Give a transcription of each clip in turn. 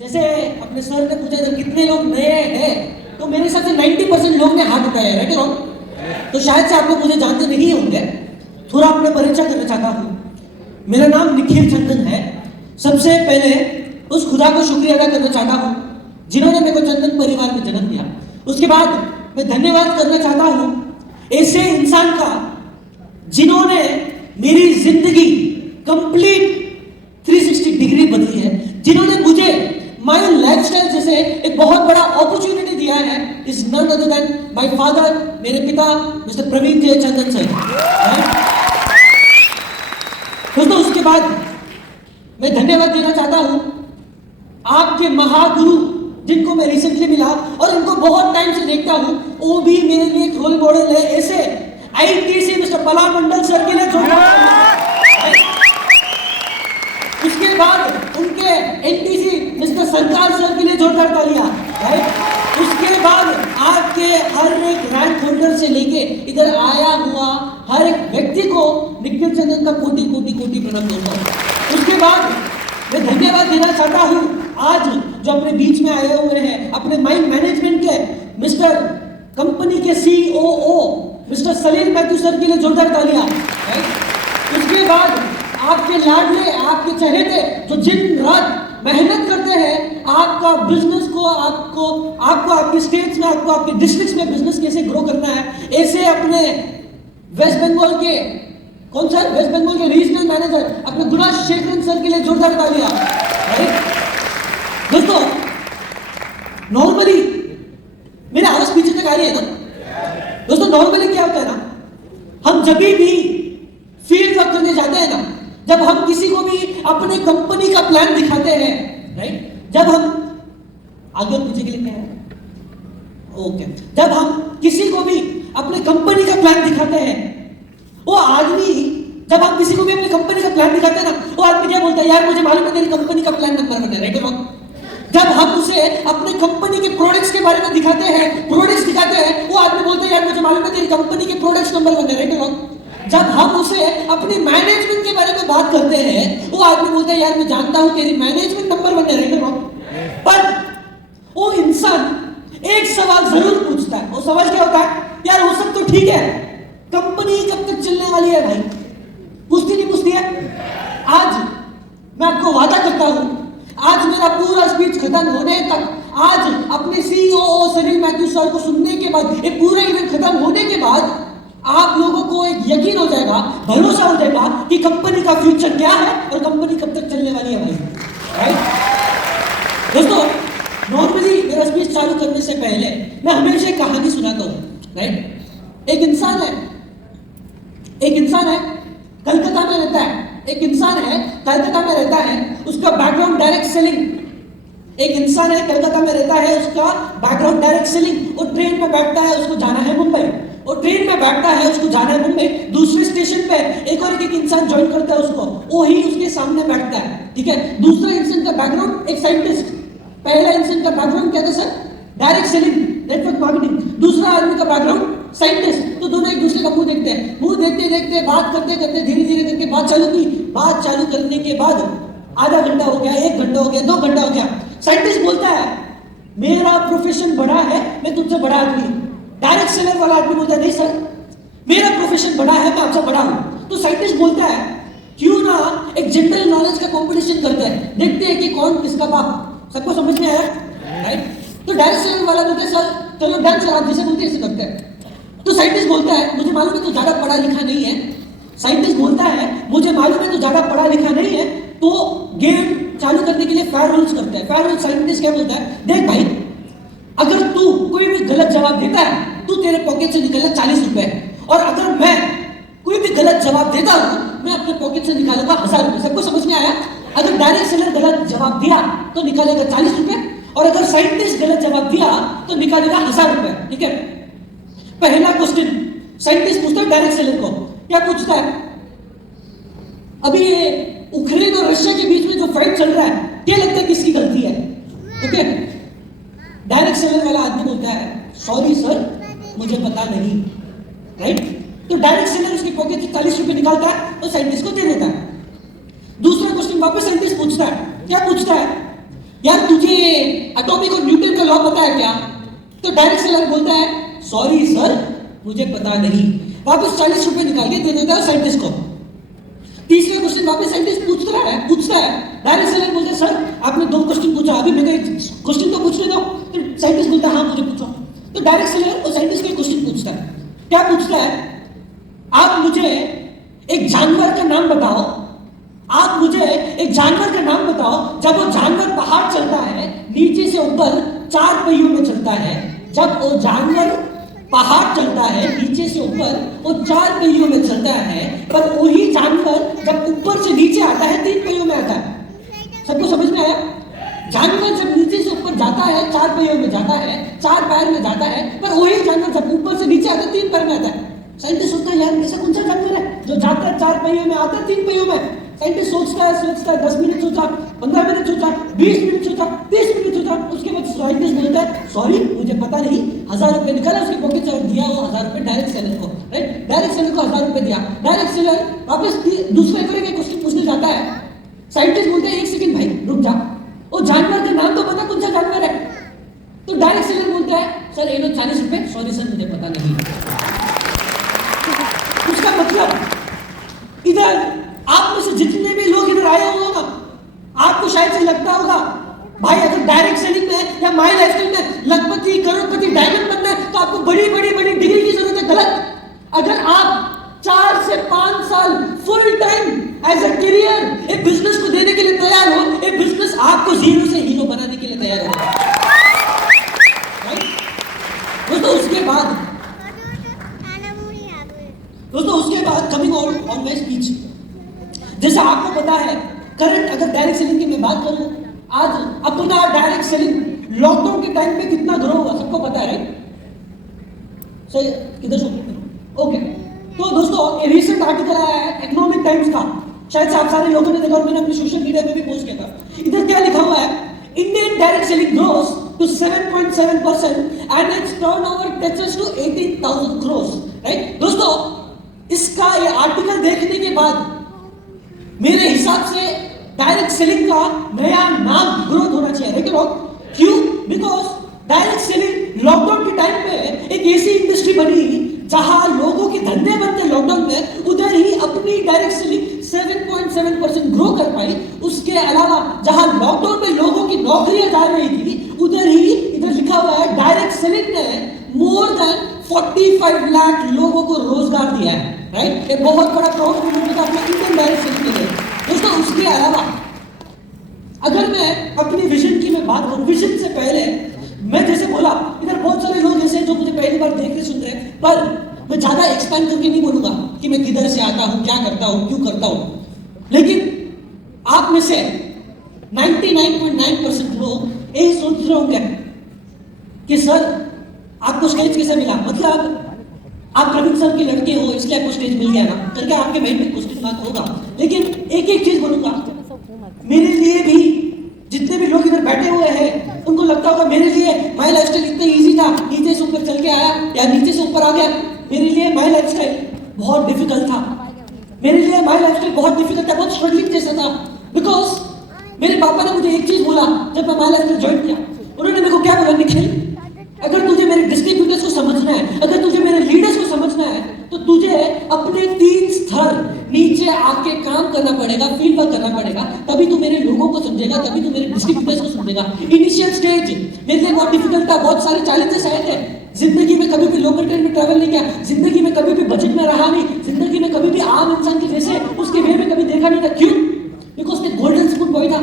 जैसे अपने सर ने पूछा था कितने लोग नए हैं, तो मेरे हिसाब से 90% लोग ने हाथ उठाया है, राइट रॉन्ग? तो शायद से आप लोग मुझे जानते नहीं होंगे, थोड़ा अपने परिचय करना चाहता हूँ। मेरा नाम निखिल चंदन है। सबसे पहले उस खुदा को शुक्रिया अदा करना चाहता हूँ जिन्होंने मेरे को चंदन परिवार में जन्म दिया। उसके बाद मैं धन्यवाद करना चाहता हूँ ऐसे इंसान का जिन्होंने मेरी जिंदगी कंप्लीट 360 डिग्री बदली है, जिन्होंने मुझे माय लाइफस्टाइल जैसे एक बहुत बड़ा अपॉर्चुनिटी दिया है। Is none other than my father, मेरे पिता mister Praveen J Chandan sir. दोस्तों, उसके बाद मैं धन्यवाद देना चाहता हूं आपके महागुरु जिनको मैं रिसेंटली मिला और इनको बहुत टाइम से देखता हूं, वो भी मेरे लिए एक रोल मॉडल है। ऐसे आईटीसी मिस्टर पला मंडल सर के लिए उसके बाद उनके एनटीसी मिस्टर सरकार सर के लिए जोरदार तालियां, राइट। उसके बाद आपके हर एक रैंक होल्डर से लेके इधर आया हुआ हर एक व्यक्ति को निखिल चंदन का कोटि कोटि कोटि प्रणाम करता हूं। उसके बाद मैं धन्यवाद देना चाहता हूं आज जो अपने बीच में आए हुए हैं अपने माइंड मैनेजमेंट के मिस्टर कंपनी के COO mister Salim Matthew sir के लिए जोरदार तालियां, राइट। उसके बाद आपके लाडले, आपके चहेते जो दिन रात मेहनत करते हैं आपका बिजनेस को आपको आपके स्टेट्स में, आपको आपके डिस्ट्रिक्ट्स में बिजनेस कैसे ग्रो करना है, ऐसे अपने वेस्ट बंगाल के वेस्ट बंगाल के रीजनल मैनेजर अपने गुणाश शेखरन सर के लिए जोरदार तालियां, राइट। दोस्तों, नॉर्मली मेरे आवाज पीछे तक आ रही है ना? दोस्तों, नॉर्मली क्या होता है ना, हम जब भी फील्ड वर्क करने जाते हैं ना, जब हम किसी को भी अपने कंपनी का प्लान दिखाते हैं, राइट, जब हम आगे और पीछे के लिए क्या है, ओके, जब हम किसी को भी अपने कंपनी का प्लान दिखाते हैं, वो आदमी, जब हम किसी को भी अपनी कंपनी का प्लान दिखाते हैं ना, वो आदमी क्या बोलता है, यार मुझे मालूम है तेरी कंपनी का प्लान नंबर वन है, राइट रॉन्ग। जब हम उसे अपने कंपनी के प्रोडक्ट्स के बारे में दिखाते हैं, प्रोडक्ट्स दिखाते हैं, वो आदमी बोलता है यार मुझे मालूम है तेरी कंपनी के प्रोडक्ट्स नंबर वन है, राइट रॉन्ग। जब हम उसे अपनी मैनेजमेंट के बारे में बात करते हैं, वो आदमी बोलता है यार मैं जानता हूं तेरी मैनेजमेंट नंबर वन है, राइट रॉन्ग। पर वो इंसान एक सवाल जरूर पूछता है। वो सवाल क्या होता है, यार वो सब तो ठीक है, कंपनी कब तक चलने वाली है भाई? पूछती नहीं पूछती है? आज मैं आपको वादा करता हूं, आज मेरा पूरा स्पीच खत्म होने तक, आज अपने सीईओ सलीम मैथ्यू सर को सुनने के बाद, ये पूरा इवेंट खत्म होने के बाद आप लोगों को एक यकीन हो जाएगा, भरोसा हो जाएगा कि कंपनी का फ्यूचर क्या है और कंपनी कब तक चलने वाली है भाई, राइट। दोस्तों, नॉर्मली मेरा स्पीच चालू करने से पहले मैं हमेशा एक कहानी सुनाता हूं, राइट। एक इंसान है कलकत्ता में रहता है, एक इंसान है कलकत्ता में रहता है, उसका बैकग्राउंड डायरेक्ट सेलिंग। एक इंसान है कलकत्ता में रहता है, उसका बैकग्राउंड डायरेक्ट सेलिंग। वो ट्रेन में बैठता है, उसको जाना है मुंबई। और ट्रेन में बैठता है, उसको जाना है मुंबई। दूसरे स्टेशन पे एक और एक इंसान ज्वाइन करता है उसको, वो ही उसके सामने बैठता है, ठीक है। दूसरा इंसान का बैकग्राउंड एक साइंटिस्ट, पहला इंसान का बैकग्राउंड क्या था sir? Direct selling, network marketing. दूसरा आदमी का बैकग्राउंड साइंटिस्ट। तो दोनों एक दूसरे का मुंह देखते हैं, मुंह देखते देखते बात करते करते धीरे धीरे करके बात चालू की। बात चालू करने के बाद आधा घंटा हो गया, 1 घंटा हो गया, 2 घंटा हो गया। साइंटिस्ट बोलता है मेरा प्रोफेशन बड़ा है, मैं तुमसे बड़ा आदमी। डायरेक्ट सेलर वाला आदमी बोलता है नहीं सर, मेरा प्रोफेशन बड़ा है, मैं आपसे बड़ा हूं। तो साइंटिस्ट बोलता है क्यों ना एक जनरल नॉलेज का कंपटीशन करते हैं, देखते हैं कि कौन किसका बाप। सबको समझ में आया, राइट। तो डायरेक्ट सेलर वाला बोलता है सर चलो डांस सर, आप जैसे बोलते हैं ऐसे करते हैं। तो साइंटिस्ट बोलता है मुझे मालूम है तो ज्यादा पढ़ा लिखा नहीं है। साइंटिस्ट बोलता है मुझे मालूम है तो ज्यादा पढ़ा लिखा नहीं है। तो गेम चालू करने के लिए फेयर रूल्स करते हैं। फेयर रूल्स साइंटिस्ट क्या बोलता है, देख भाई अगर तू कोई भी गलत जवाब देता है तो तेरे पॉकेट से निकलना 40 रुपए, और अगर मैं कोई भी गलत जवाब देता हूं मैं अपने पॉकेट से निकालूंगा 1000 रुपए। सबको समझ में आया? अगर डायरेक्ट सेलर गलत जवाब दिया तो निकालेगा 40 रुपए, और अगर साइंटिस्ट गलत जवाब दिया तो निकालेगा 1000 रुपए, ठीक है। पहला क्वेश्चन साइंटिस्ट पूछता है डायरेक्ट सेलर को, क्या पूछता है, अभी ये यूक्रेन और रशिया के बीच में जो फाइट चल रहा है क्या लगता है किसकी गलती है? ओके, डायरेक्ट सेलर वाला आदमी बोलता है सॉरी सर मुझे पता नहीं, राइट। तो डायरेक्ट सेलर उसकी पॉकेट से 40 रुपए निकालता है तो साइंटिस्ट को दे देता है। दूसरा क्वेश्चन वापस साइंटिस्ट पूछता है, क्या पूछता है, यार तुझे एटॉमिक और न्यूटन का लॉ पता है क्या? तो डायरेक्ट सेलर बोलता है सॉरी सर मुझे पता नहीं। वापस 40 रुपए निकाल के दे देता है साइंटिस्ट को। तीसरा क्वेश्चन वापस साइंटिस्ट पूछता है डायरेक्ट सेलर बोलता है सर आपने 2 क्वेश्चन पूछा, अभी मेरे क्वेश्चन तो पूछने दो। तो साइंटिस्ट बोलता है हाँ मुझे पूछो। तो डायरेक्ट सेलर और साइंटिस्ट को क्वेश्चन पूछता है, क्या पूछता है, आप मुझे एक जानवर का नाम बताओ, आप मुझे एक जानवर का नाम बताओ जब वो जानवर पहाड़ चलता है नीचे से ऊपर 4 पहियों में चलता है, जब वो जानवर पहाड़ चलता है नीचे से ऊपर वो 4 पहियों में चलता है, पर वही जानवर जब ऊपर से नीचे आता है 3 पहियों में आता है। सबको समझ में आया? जानवर जब नीचे से ऊपर जाता है 4 पहियों में जाता है, 4 पैर में जाता है, पर वही जानवर जब ऊपर से नीचे आता है 3 पैर में आता है। साइंटिस्ट सोचता है यार ऐसा कौन सा जानवर है जो जाता है 4 पहियों में आता है 3 पहियों में? साइंटिस्ट सोचता है 10 मिनट सोचा, 15 मिनट सोचा, 20 मिनट सोचा, 30 मिनट सोचा। उसके बाद साइंटिस्ट बोलता है सॉरी मुझे पता नहीं। 1000 रुपए निकाला उसके पॉकेट से और दिया वो 1000 रुपए डायरेक्ट सेलर को। राइट, डायरेक्ट सेलर को 1000 रुपए दिया। डायरेक्ट सेलर वापस दूसरे तरह के क्वेश्चन पूछने जाता है। साइंटिस्ट बोलते हैं 1 सेकंड भाई रुक जा, वो जानवर का नाम तो पता कौन सा जानवर है? तो डायरेक्ट सेलर बोलता है सर ये लो 40 रुपए, सॉरी सर मुझे पता नहीं। उसका मतलब इधर आप में से जितने भी लोग इधर आए होंगे ना, आपको शायद से लगता होगा भाई अगर डायरेक्ट सेलिंग में या माई लाइफस्टाइल में लखपति करोड़पति डायमंड बनना है तो आपको बड़ी बड़ी बड़ी डिग्री की जरूरत है। गलत। अगर आप 4 से 5 साल full time as a career एक बिजनेस को देने के लिए तैयार हो, एक बिजनेस आपको जीरो से हीरो बनाने के लिए तैयार हो। दोस्तों उसके बाद कमिंग ऑन माय स्पीच, जैसा आपको पता है करंट अगर डायरेक्ट सेलिंग की मैं बात करूं, आज अपना डायरेक्ट सेलिंग लॉकडाउन के टाइम पे कितना ग्रो हुआ सबको पता है, राइट? सो किधर शो ओके। तो दोस्तों ये रिसेंट आर्टिकल आया है इकोनॉमिक टाइम्स का, शायद से आप सारे लोगों ने देखा और मैंने अपने सोशल मीडिया पे भी पोस्ट किया था। इधर क्या लिखा हुआ है, Indian direct selling grows to 7.7% and its turnover touches to 18,000 crores, right? दोस्तों इसका ये आर्टिकल देखने के बाद मेरे हिसाब से डायरेक्ट सेलिंग का नया नाम ग्रोथ होना चाहिए, राइट? क्यों? बिकॉज डायरेक्ट सेलिंग लॉकडाउन के टाइम पे एक ऐसी इंडस्ट्री बनी जहां लोगों के धंधे बनते लॉकडाउन में, उधर ही अपनी डायरेक्ट सेलिंग 7.7% ग्रो कर पाई। उसके अलावा जहां लॉकडाउन में लोगों की नौकरियां जा रही थी, उधर ही इधर लिखा हुआ है डायरेक्ट सेलिंग ने मोर देन 45 लाख लोगों को रोजगार दिया है, राइट? एक बहुत बड़ा प्राउड मोमेंट था अपने इंडियन डायरेक्ट सेलिंग के लिए। दोस्तों उसके अलावा अगर मैं अपनी विजन की मैं बात करूं, विजन से पहले मैं जैसे बोला इधर बहुत सारे लोग ऐसे जो मुझे पहली बार देख रहे सुन रहे हैं, पर मैं ज्यादा एक्सपेंड करके नहीं बोलूंगा कि मैं किधर से आता हूं, क्या करता हूं, क्यों करता हूं। लेकिन आप में से 99.9% लोग यही सोच रहे होंगे कि सर आपको स्टेज कैसे मिला, मतलब आप प्रवीण सर के लड़के हो इसलिए आपको स्टेज मिल गया ना करके आपके माइंड में क्वेश्चन बात होगा। लेकिन एक एक चीज बोलूंगा, मेरे लिए भी जितने भी लोग इधर बैठे हुए हैं उनको लगता होगा मेरे लिए माई लाइफस्टाइल इतना इजी था, नीचे से ऊपर चल के आया या नीचे से ऊपर आ गया। मेरे लिए माई लाइफस्टाइल बहुत डिफिकल्ट था, मेरे लिए माई लाइफस्टाइल बहुत डिफिकल्ट था, बहुत स्ट्रगलिंग जैसा था। बिकॉज मेरे पापा ने मुझे एक चीज बोला जब मैं माई लाइफस्टाइल ज्वाइन किया, उन्होंने मेरे को क्या बोला, निखिल अगर तुझे मेरे डिस्ट्रीब्यूटर्स को समझना है, अगर तुझे मेरे लीडर्स को समझना है, तो तुझे अपने 3 स्तर नीचे आके काम करना पड़ेगा, फील्ड वर्क करना पड़ेगा, तभी तू मेरे लोगों को समझेगा, तभी तू मेरे डिस्ट्रीब्यूटर्स को समझेगा। इनिशियल स्टेज मेरे लिए बहुत डिफिकल्ट था, बहुत सारे चैलेंजेस आए थे। जिंदगी में कभी भी लोकल ट्रेन में ट्रैवल नहीं किया, जिंदगी में कभी भी बजट में रहा नहीं, जिंदगी में कभी भी आम इंसान के जैसे उसके वे में कभी देखा नहीं था। क्यों? बिकॉज मैं गोल्डन स्पून बॉय था।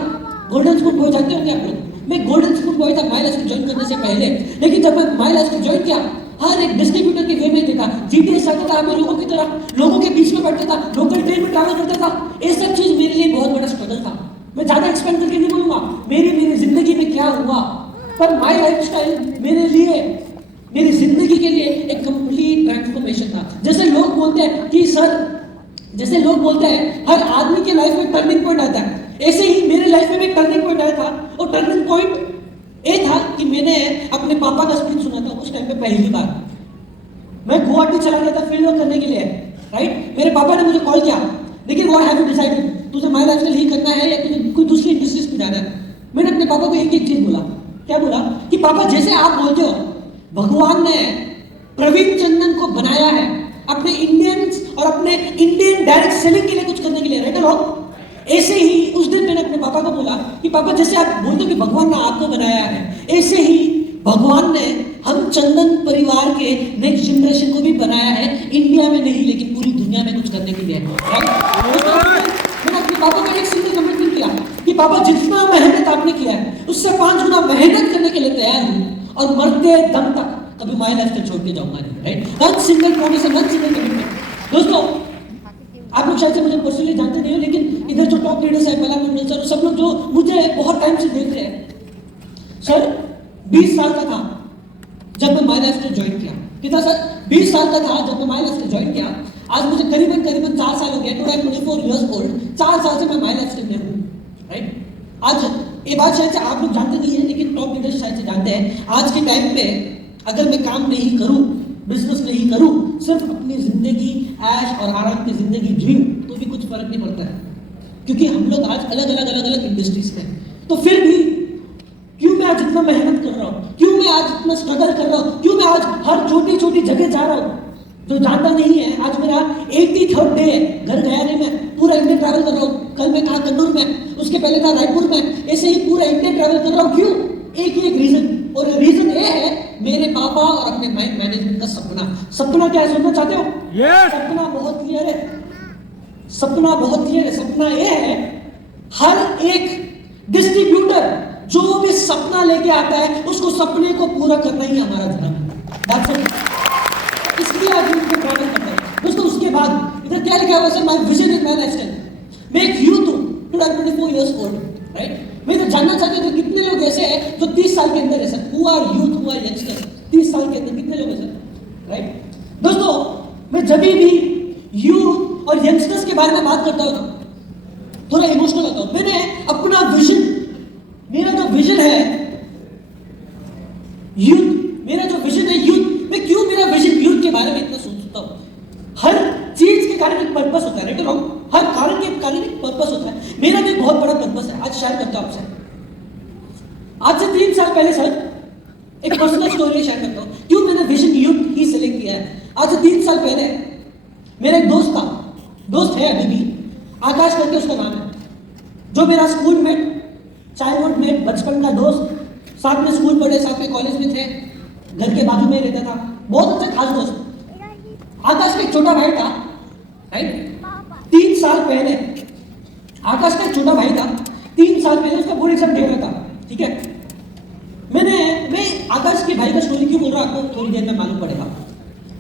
गोल्डन स्पून बॉय जानते होंगे आप लोग, मैं गोल्डन स्पून बॉय था माई लाइफ ज्वाइन करने से पहले। लेकिन जब मैं माई लाइफ ज्वाइन किया, हर एक डिस्ट्रीब्यूटर के वे में देखा, जीटीएस जाता था, मैं लोगों की तरह लोगों के बीच में बैठता था, लोकल ट्रेन में ट्रैवल करता था। ये सब चीज मेरे लिए बहुत बड़ा स्ट्रगल था। मैं ज्यादा एक्सपेंड करके नहीं बोलूंगा मेरी जिंदगी में क्या हुआ, पर माई लाइफस्टाइल मेरे लिए, मेरी जिंदगी के लिए एक कंप्लीट ट्रांसफॉर्मेशन था। जैसे लोग बोलते हैं कि सर, जैसे लोग बोलते हैं हर आदमी के लाइफ में टर्निंग पॉइंट आता है, ऐसे ही मेरे लाइफ में भी एक टर्निंग पॉइंट आया था। और टर्निंग पॉइंट ये था कि मैंने अपने पापा का स्पीच सुना था उस टाइम पे पहली बार। मैं गुवाहाटी चला गया था फील्ड वर्क करने के लिए, राइट? मेरे पापा ने मुझे कॉल किया, लेकिन व्हाट हैव यू डिसाइडेड, तुझे माई लाइफस्टाइल ही करना है या तुझे कोई दूसरी इंडस्ट्रीज में जाना है। मैंने अपने पापा को एक एक चीज बोला। क्या बोला कि पापा जैसे आप बोलते हो भगवान ने प्रवीण चंदन को बनाया है अपने इंडियंस और अपने इंडियन डायरेक्ट सेलिंग के लिए कुछ करने के लिए, राइट और ऐसे ही उस दिन मैंने अपने पापा को बोला कि पापा जैसे आप बोलते हो कि भगवान ने आपको बनाया है, ऐसे ही भगवान ने हम चंदन परिवार के नेक्स्ट जनरेशन को भी बनाया है, इंडिया में नहीं लेकिन पूरी दुनिया में कुछ करने के लिए। मैंने अपने पापा का एक सिंगल कमिटमेंट किया कि पापा जितना मेहनत आपने किया है उससे 5 गुना मेहनत करने के लिए तैयार हूँ और मरते दम तक कभी माय लाइफ छोड़ के जाऊंगा नहीं, right. One single promise, one single commitment. दोस्तों आप लोग शायद से मुझे पर्सनली जानते नहीं हो, लेकिन इधर जो टॉप लीडर्स है, पहला मंडल सर, सब लोग जो मुझे बहुत टाइम से देख रहे हैं। सर 20 साल का था जब मैं माय लाइफ ज्वाइन किया। कितना सर? 20 साल का था जब मैं माय लाइफ ज्वाइन किया। आज मुझे करीबन 4 साल हो गया। Today I am 24 years old. 4 साल से मैं माय लाइफ में हूँ, राइट। आज ये बात शायद से आप लोग जानते नहीं है, लेकिन टॉप लीडर्स शायद से जानते हैं। आज के टाइम पे अगर मैं काम नहीं करूं, बिजनेस नहीं करूं, सिर्फ अपनी जिंदगी ऐश और आराम की जिंदगी जीऊं तो भी कुछ फर्क नहीं पड़ता है, क्योंकि हम लोग आज अलग अलग इंडस्ट्रीज में। तो फिर भी क्यों मैं आज इतना मेहनत कर रहा हूँ, क्यों मैं आज इतना स्ट्रगल कर रहा हूँ, क्यों मैं आज हर छोटी छोटी जगह जा रहा हूँ। जो जानता नहीं है, आज मेरा 83rd डे है, घर गया नहीं मैं, पूरा इंडिया ट्रैवल कर रहा हूँ। कल मैं था कन्नूर में, उसके पहले था रायपुर में, ऐसे ही पूरा इंडिया ट्रैवल कर रहा हूँ। क्यों? एक ही एक रीजन, और रीजन ये है मेरे पापा और अपने माइंड मैनेजमेंट का सपना। सपना क्या है सुनना चाहते हो? सपना बहुत क्लियर है, सपना बहुत क्लियर है। सपना ये है हर एक डिस्ट्रीब्यूटर जो भी सपना लेके आता है उसको सपने को पूरा करना ही हमारा धर्म है। इसलिए आज उनको ट्रैवल करते हैं। दोस्तों उसके बाद इधर क्या लिखा हुआ है? My vision in my lifestyle, make youth to 24 years old, right. मैं तो जानना चाहती हूँ कितने लोग ऐसे हैं जो 30 साल के अंदर है sir, who are youth, who are youngsters, 30 साल के अंदर कितने लोग हैं सर, राइट। दोस्तों मैं जब भी यूथ और यंगस्टर्स के बारे में बात करता हूँ ना थोड़ा इमोशनल होता हूँ। मैंने अपना विजन, मेरा जो विजन है यूथ, मेरा जो विजन है यूथ, मैं क्यों मेरा विजन यूथ के बारे में इतना सोचता हूँ? हर चीज के कारण एक पर्पस होता है, राइट रॉन्ग? हर कारण के कारण एक पर्पस होता है। मेरा भी बहुत बड़ा पर्पस है, आज शेयर करता हूं आपसे। आज से 3 साल पहले सर एक पर्सनल स्टोरी शेयर करता हूं क्यों मैंने विजन यूथ ही सिलेक्ट किया है। आज से 3 साल पहले मेरा एक दोस्त था, दोस्त है अभी भी, आकाश करके उसका नाम है, जो मेरा स्कूल में चाइल्डहुड में बचपन का दोस्त, साथ में स्कूल पढ़े, साथ में कॉलेज में थे, घर के बाजू में रहता था, बहुत अच्छा खास दोस्त। आकाश का एक छोटा भाई था, राइट। 3 साल पहले आकाश का एक छोटा भाई था, 3 साल पहले उसका बोर्ड एग्जाम दे रहा था, ठीक है। मैं आकाश के भाई का स्टोरी क्यों बोल रहा हूं आपको थोड़ी देर में मालूम पड़ेगा।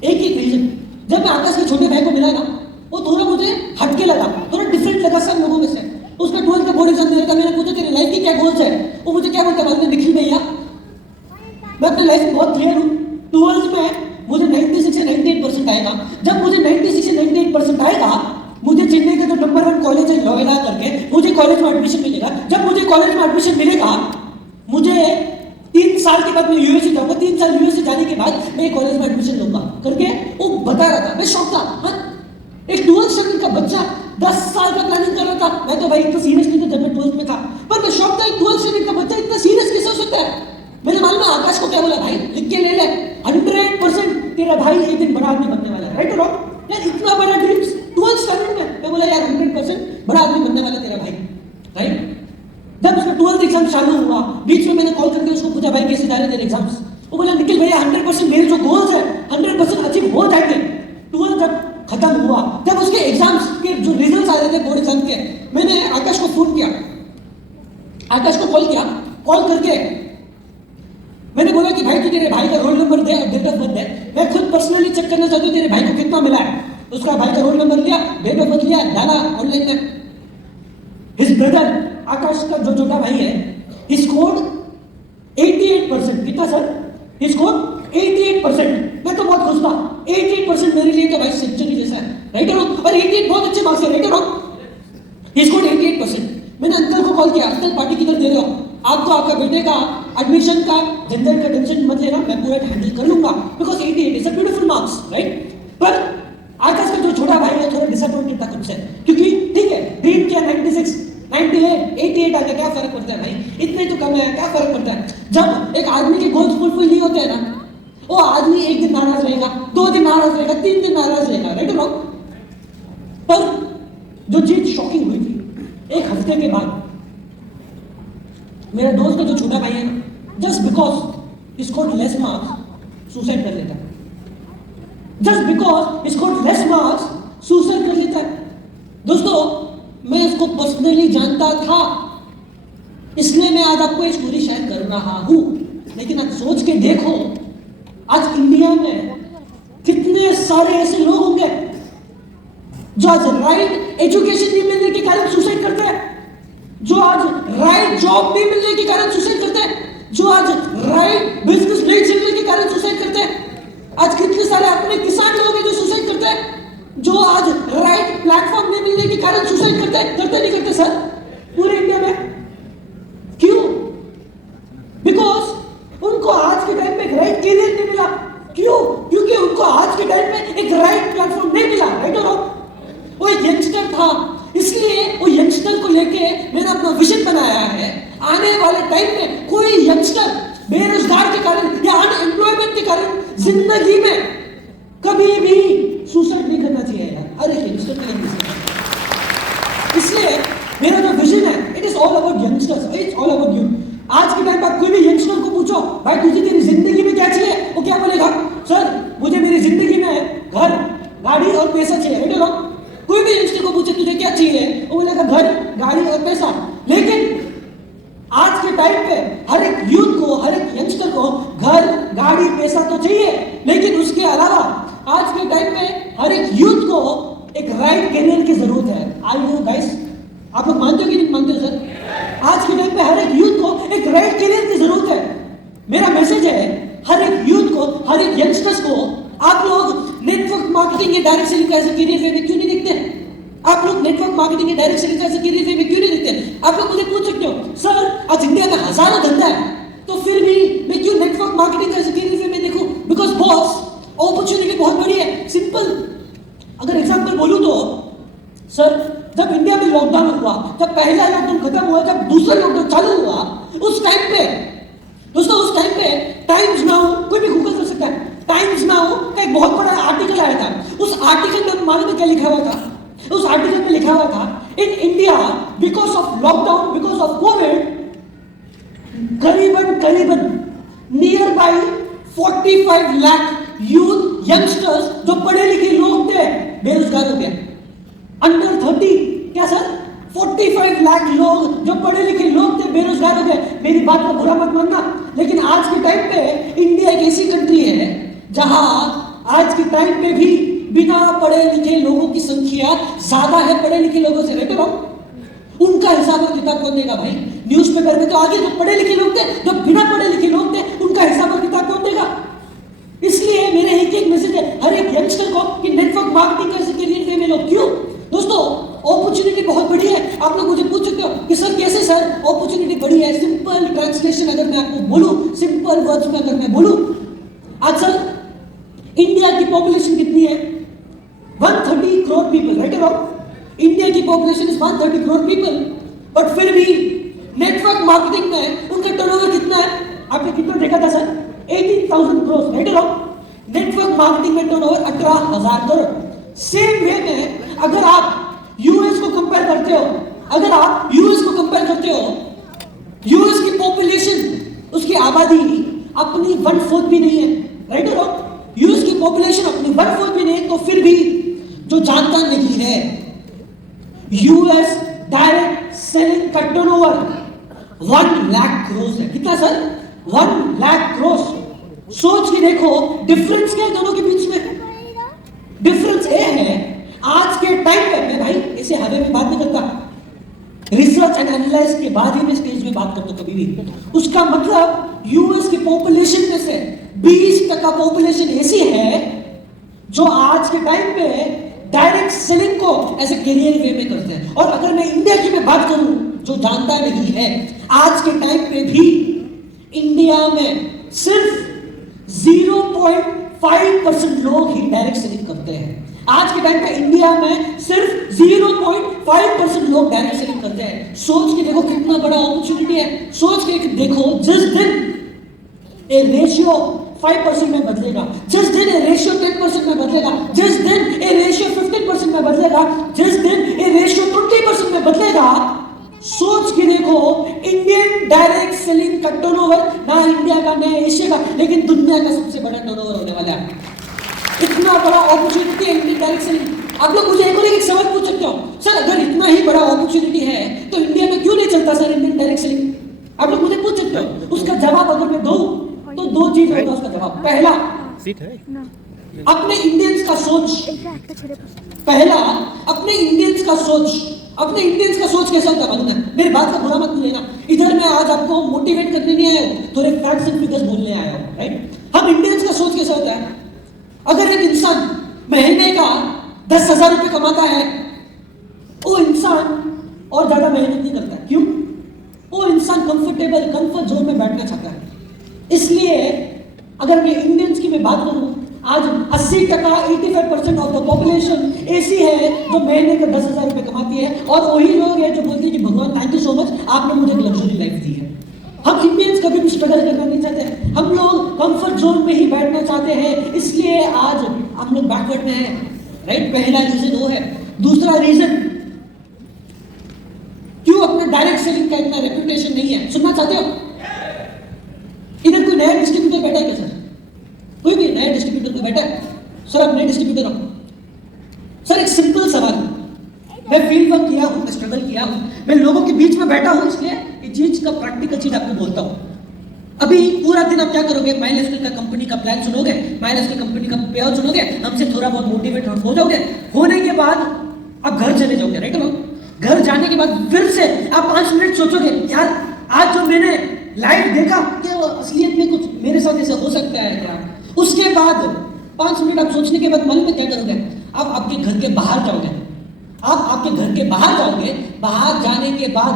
एक ही रीजन, जब मैं आकाश के छोटे भाई को मिला ना, वो थोड़ा मुझे हटके लगा, थोड़ा डिफरेंट लगा सब लोगों में से। उसका 12th का बोर्ड एग्जाम दे रहा था, मैंने पूछा तेरी लाइफ की क्या गोल्स है? वो मुझे क्या बोलता है, निखिल भैया मैं अपनी लाइफ में बहुत क्लियर हूँ, 12th में मुझे 96 से 98% आएगा। जब मुझे 96 से 98% आएगा, मुझे चेन्नई का जो नंबर 1 कॉलेज है लोयला करके, मुझे कॉलेज में एडमिशन मिलेगा। जब मुझे कॉलेज में एडमिशन मिलेगा, मुझे 3 साल के बाद मैं यूएसए जाऊंगा, 3 साल यूएसए जाने के बाद मैं कॉलेज में एडमिशन लूंगा करके वो बता रहा था। मैं शॉक था, हाँ? एक 12th स्टैंडर्ड का बच्चा 10 साल का प्लानिंग कर रहा था। मैं तो भाई इतना सीरियस नहीं था जब मैं 12th में था, पर मैं शॉक था, एक 12th स्टैंडर्ड का बच्चा इतना सीरियस कैसे हो सकता है। मैंने मालूम है आकाश को क्या बोला, भाई लिख के ले ले, 100% तेरा भाई एक दिन बड़ा आदमी बनने वाला है, राइट और रॉन्ग? यार इतना बड़ा ड्रीम्स 12th स्टैंडर्ड में, मैं बोला यार 100% बड़ा आदमी बनने वाला तेरा भाई, राइट। जब उसका 12th एग्जाम चालू हुआ, बीच में मैंने कॉल करके उसको पूछा भाई कैसे जा रहे तेरे एग्जाम्स? वो बोला निखिल भैया 100% मेरे जो गोल्स है 100% अचीव हो जाएंगे। 12th जब खत्म हुआ, जब उसके एग्जाम्स के जो रिजल्ट्स आ रहे थे बोर्ड एग्जाम के, मैंने आकाश को फोन किया, आकाश को कॉल किया, कॉल करके मैंने बोला कि भाई तू तेरे भाई का रोल नंबर दे और डेट ऑफ बर्थ दे, मैं खुद पर्सनली चेक करना चाहता हूँ तेरे भाई को कितना मिला है। उसका भाई का रोल नंबर लिया, डेट ऑफ बर्थ लिया, डाला ऑनलाइन में। हिज ब्रदर आकाश का जो छोटा भाई है, ही स्कोर्ड 88%। कितना सर? He scored 88%। मैं तो बहुत खुश था, 88% मेरे लिए तो भाई सेंचुरी जैसा है, राइट और रॉन्ग? और 88 बहुत अच्छे मार्क्स है, राइट और रॉन्ग? He scored 88%। मैंने अंकल को कॉल किया, अंकल पार्टी किधर दे रहे हो? आपको आपका बेटे का एडमिशन का झंझट का टेंशन मत लेना, मैं पूरा हैंडल कर लूंगा, because 88 is a beautiful marks, right. पर आकाश का जो छोटा भाई है थोड़ा डिसअपॉइंटेड था खुद से, क्योंकि ठीक है ड्रीम किया 96, 98, 88 आ गया, क्या फर्क फर्क पड़ता है भाई, इतने तो कम है, क्या फर्क पड़ता है। जब एक आदमी के गोल्स फुलफिल नहीं होते हैं ना, वो आदमी एक दिन नाराज रहेगा, 2 दिन नाराज रहेगा, 3 दिन नाराज रहेगा, राइट और रॉन्ग। पर जो चीज शॉकिंग हुई थी, एक हफ्ते के बाद मेरा दोस्त का जो छोटा भाई है ना, just because he scored less marks suicide कर लेता है। Just because he scored less marks suicide कर लेता है। दोस्तों, मैं इसको पर्सनली जानता था, इसलिए मैं आज आपको एक स्टोरी शेयर कर रहा हूं। लेकिन आज सोच के देखो, आज इंडिया में कितने सारे ऐसे लोग होंगे जो आज राइट एजुकेशन नहीं मिलने के कारण सुसाइड करते हैं, जो आज राइट जॉब नहीं मिलने के कारण सुसाइड करते हैं, जो आज राइट बिजनेस नहीं चलने के कारण सुसाइड करते हैं। आज कितने सारे अपने किसान लोग हैं जो सुसाइड करते हैं, जो आज राइट प्लेटफॉर्म नहीं मिलने के कारण सुसाइड करते हैं। करते नहीं करते सर पूरे इंडिया में? क्यों? बिकॉज उनको आज के टाइम में एक राइट कैरियर नहीं मिला। क्यों? क्योंकि उनको आज के टाइम में एक राइट प्लेटफॉर्म नहीं मिला, राइट और रॉन्ग। वो एक यंगस्टर था, इसलिए वो यंगस्टर को लेके मैंने अपना विजन बनाया है। आने वाले टाइम में कोई यंगस्टर बेरोजगार के कारण या अनएम्प्लॉयमेंट के कारण जिंदगी में कभी भी सुसाइड नहीं करना चाहिए यार, हर एक यंगस्टर के लिए। इसलिए मेरा जो विजन है, it is all about youngsters, it's all about you. आज के टाइम पर कोई भी यंगस्टर को पूछो, भाई तुझे तेरी जिंदगी में क्या चाहिए, वो क्या बोलेगा? सर मुझे मेरी जिंदगी में घर, गाड़ी और पैसा चाहिए, राइट और रॉन्ग। कोई भी यंगस्टर को पूछे तुझे क्या चाहिए, वो बोलेगा घर, गाड़ी और पैसा। लेकिन आज के टाइम पे हर एक यूथ को, हर एक यंगस्टर को घर, गाड़ी, पैसा तो चाहिए, लेकिन उसके अलावा आज के टाइम में हर एक यूथ को एक राइट कैरियर की जरूरत है। आई नो गाइस, आप लोग मानते हो कि नहीं मानते हो सर? आज के टाइम पे हर एक यूथ को एक राइट कैरियर की जरूरत है। मेरा मैसेज है हर एक यूथ को, हर एक यंगस्टर्स को, आप लोग नेटवर्क मार्केटिंग या डायरेक्ट सेलिंग का एज कैरियर वे में क्यों नहीं देखते? आप लोग नेटवर्क मार्केटिंग या डायरेक्ट सेलिंग का एज कैरियर वे में क्यों नहीं देखते? आप लोग मुझे पूछ सकते हो, सर आज इंडिया में हजारों धंधा है, तो फिर भी मैं क्यों नेटवर्क मार्केटिंग का एज कैरियर वे में देखूं? बिकॉज बॉस अपॉर्चुनिटी बहुत बड़ी है। सिंपल अगर एग्जांपल बोलूं तो सर, जब इंडिया में लॉकडाउन हुआ, जब पहला लॉकडाउन खत्म हुआ, जब दूसरा लॉकडाउन चालू हुआ, उस टाइम पे दोस्तों, उस टाइम पे टाइम्स नाउ, कोई भी गूगल कर सकता है, टाइम्स नाउ का एक बहुत बड़ा आर्टिकल आया था। उस आर्टिकल में मालूम है क्या लिखा हुआ था? उस आर्टिकल में लिखा हुआ था, in India because of lockdown, because of Covid, करीबन near by 45 lakh youth youngsters जो पढ़े लिखे लोग थे बेरोजगार हो गए। अंडर 30, क्या सर? 45 लाख लोग जो पढ़े लिखे लोग थे बेरोजगार हो गए। मेरी बात को बुरा मत मानना, लेकिन आज के टाइम पे इंडिया एक ऐसी कंट्री है जहां आज के टाइम पे भी बिना पढ़े लिखे लोगों की संख्या ज्यादा है पढ़े लिखे लोगों से, राइट और रॉन्ग। उनका हिसाब और किताब कौन देगा भाई? न्यूज़पेपर में तो आगे जो पढ़े लिखे लोग थे, जो बिना पढ़े लिखे लोग थे, उनका हिसाब और किताब कौन देगा? इसलिए मेरा एक मैसेज है हर एक यंगस्टर को कि नेटवर्क मार्केटिंग का कैरियर वे में लो। क्यों? दोस्तों, अपॉर्चुनिटी बहुत बड़ी है। आप लोग मुझे पूछ सकते हो कि सर कैसे सर अपॉर्चुनिटी बड़ी है? सिंपल ट्रांसलेशन अगर मैं आपको बोलूं, सिंपल वर्ड्स में अगर मैं बोलूं, आज सर इंडिया की पॉपुलेशन कितनी है? 130 करोड़ पीपल, राइट और रॉन्ग। इंडिया की population is 130 crore people, but फिर भी नेटवर्क मार्केटिंग में उनका टर्नओवर कितना है? आपने कितना देखा था सर? 18,000 करोड़, राइट और रॉन्ग। नेटवर्क मार्केटिंग में टर्नओवर 18,000 करोड़। सेम वे में अगर आप यूएस को कंपेयर करते हो, अगर आप यूएस को कंपेयर करते हो, यूएस की पॉपुलेशन, उसकी आबादी अपनी 1/4 भी नहीं है, राइट और रॉन्ग। यूएस की पॉपुलेशन अपनी 1/4 भी नहीं है, तो फिर भी जो जानता नहीं है, यूएस डायरेक्ट सेलिंग का टर्नओवर 1 लाख करोड़ है। कितना सर? 1 लाख करोड़। सोच के देखो डिफरेंस क्या है दोनों के बीच में? डिफरेंस ये है, आज के टाइम पे मैं भाई ऐसे हवे में बात नहीं करता, रिसर्च एंड एनालाइज के बाद ही मैं स्टेज में बात करता हूं कभी भी। उसका मतलब यूएस की पॉपुलेशन में से 20% पॉपुलेशन ऐसी है जो आज के टाइम पे डायरेक्ट सेलिंग को ऐसे करियर वे में करते हैं। और अगर मैं इंडिया की मैं बात करूं, जो जानता नहीं है, आज के टाइम पे भी इंडिया में सिर्फ 0.5% लोग ही डायरेक्ट सेलिंग करते हैं। आज के टाइम पे इंडिया में सिर्फ 0.5% लोग डायरेक्ट सेलिंग करते हैं। सोच के देखो कितना बड़ा अपॉर्चुनिटी है। सोच के देखो, जिस दिन ए रेशियो 5% में बदलेगा, जिस दिन ए रेशियो 10% में बदलेगा, जिस दिन ए रेशियो 15% में बदलेगा, जिस दिन ए रेशियो 20% में बदलेगा, सोच के देखो इंडियन डायरेक्ट सेलिंग का टर्नओवर ना इंडिया का ना एशिया का लेकिन दुनिया का सबसे बड़ा टर्नओवर होने वाला है। इतना बड़ा अपॉर्चुनिटी है इंडियन डायरेक्ट सेलिंग। आप लोग मुझे एक सवाल पूछ सकते हो, सर अगर इतना ही बड़ा अपॉर्चुनिटी है तो इंडिया में क्यों नहीं चलता सर इंडियन डायरेक्ट सेलिंग? आप लोग मुझे पूछ सकते हो। उसका जवाब अगर मैं दूं तो दो चीज होगा उसका जवाब। पहला, अपने इंडियंस का सोच। पहला, अपने इंडियंस का सोच। अपने इंडियंस का सोच कैसा होता है मालूम है? मेरी बात का बुरा मत लेना, इधर मैं आज आपको मोटिवेट करने नहीं आया हूं, थोड़े फैक्ट्स एंड फिगर्स बोलने आया हूं, राइट? हम इंडियंस का सोच कैसा होता है? अगर एक इंसान महीने का 10,000 रुपए कमाता है, वो इंसान और ज्यादा मेहनत नहीं करता। क्यों? वो इंसान कंफर्ट जोन में बैठना चाहता है। इसलिए अगर मैं इंडियंस की मैं बात करूं, आज 80% 85% ऑफ द पॉपुलेशन ऐसी है जो महीने के 10,000 रुपए कमाती है, और वही लोग हैं जो बोलते हैं कि भगवान थैंक यू सो मच, आपने मुझे एक लग्जरी लाइफ दी है। हम इंडियंस कभी भी स्ट्रगल करना नहीं चाहते, हम लोग कंफर्ट जोन में ही बैठना चाहते हैं, इसलिए आज हम लोग बैकवर्ड में हैं, राइट? पहला रीजन वो है। दूसरा रीजन, क्यों अपना डायरेक्ट सेलिंग का इतना रेपुटेशन नहीं है? सुनना चाहते हो? इधर कोई नया डिस्ट्रीब्यूटर बैठा है क्या सर? कोई भी नया डिस्ट्रीब्यूटर कोई बैठा है? सर आप नए डिस्ट्रीब्यूटर हो? सर एक सिंपल सवाल, मैं फील्ड वर्क किया हूं, मैं स्ट्रगल किया हूं, मैं लोगों के बीच में बैठा हूं, इसलिए ये चीज का प्रैक्टिकल चीज आपको बोलता हूं। अभी पूरा दिन आप क्या करोगे? माइलस्टोन का कंपनी का प्लान सुनोगे, माइलस्टोन कंपनी का पे आउट सुनोगे, हमसे थोड़ा बहुत मोटिवेट हो जाओगे, होने के बाद आप घर चले जाओगे, राइट? घर जाने के बाद फिर से आप 5 मिनट सोचोगे, यार आज जो मैंने लाइव देखा कि वो असलियत में कुछ मेरे साथ ऐसा हो सकता है क्या? उसके बाद 5 मिनट आप सोचने के बाद मन में क्या करोगे? आप आपके घर के बाहर जाओगे, आप आपके घर के बाहर जाओगे, बाहर जाने के बाद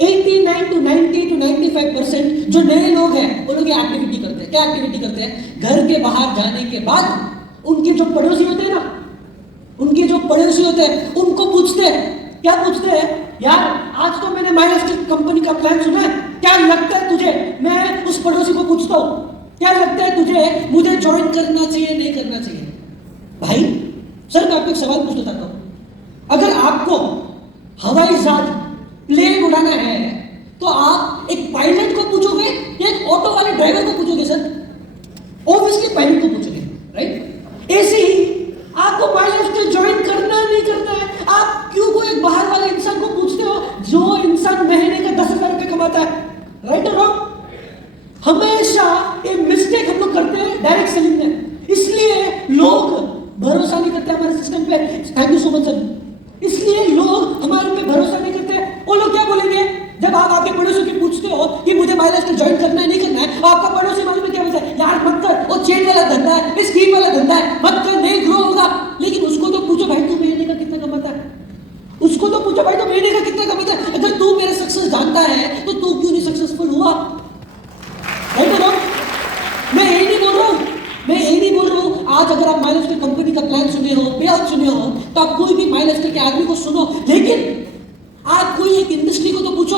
89 to 90 to 95% जो नए लोग हैं वो लोग ये एक्टिविटी करते हैं। क्या एक्टिविटी करते हैं? घर के बाहर जाने के बाद उनके जो पड़ोसी होते हैं ना, उनके जो पड़ोसी होते हैं उनको पूछते हैं, क्या पूछते हैं? यार आज तो मैंने माइलस्टोन कंपनी का प्लान सुना है, क्या लगता है तुझे? मैं उस पड़ोसी को पूछता हूं, क्या लगता है तुझे मुझे ज्वाइन करना चाहिए नहीं करना चाहिए? भाई सर मैं आपको एक सवाल पूछना चाहता हूं, अगर आपको हवाई जहाज प्लेन उड़ाना है तो आप एक पायलट को पूछोगे या एक ऑटो वाले ड्राइवर को पूछोगे? सर ऑब्वियसली पायलट को पूछोगे, राइट? ऐसे ही आपको माइलस्टोन ज्वाइन करना नहीं करना है, आप क्यों को एक बाहर वाले इंसान को पूछते हो जो इंसान महीने का 10,000 रुपए कमाता है, राइट और रॉन्ग? हमेशा ये मिस्टेक हम लोग करते हैं डायरेक्ट सेलिंग में, इसलिए लोग भरोसा नहीं करते हमारे सिस्टम पे। Thank you so much sir. इसलिए लोग हमारे पे भरोसा नहीं करते। वो लोग क्या बोलेंगे जब आप आपके पड़ोसी को पूछते हो कि मुझे माइलस्टोन ज्वाइन करना है नहीं करना है? आपका पड़ोसी मालूम है क्या बोलता है? यार मत कर, वो चेन वाला धंधा है, स्कीम वाला धंधा है, मत कर, नहीं ग्रो होगा। लेकिन उसको तो पूछो भाई तू महीने का कितना कमाता है? उसको तो पूछो भाई तू महीने का कितना कमाता है? अगर तू मेरा सक्सेस जानता है तो तू क्यों नहीं सक्सेसफुल हुआ? मैं यही नहीं बोल रहा हूँ, मैं यही नहीं बोल रहा हूँ। आज अगर आप माइलस्टोन कंपनी का प्लान सुने हो, पे आउट सुने हो, तो आप कोई भी माइलस्टोन के आदमी को सुनो, लेकिन आप कोई एक इंडस्ट्री को तो पूछो,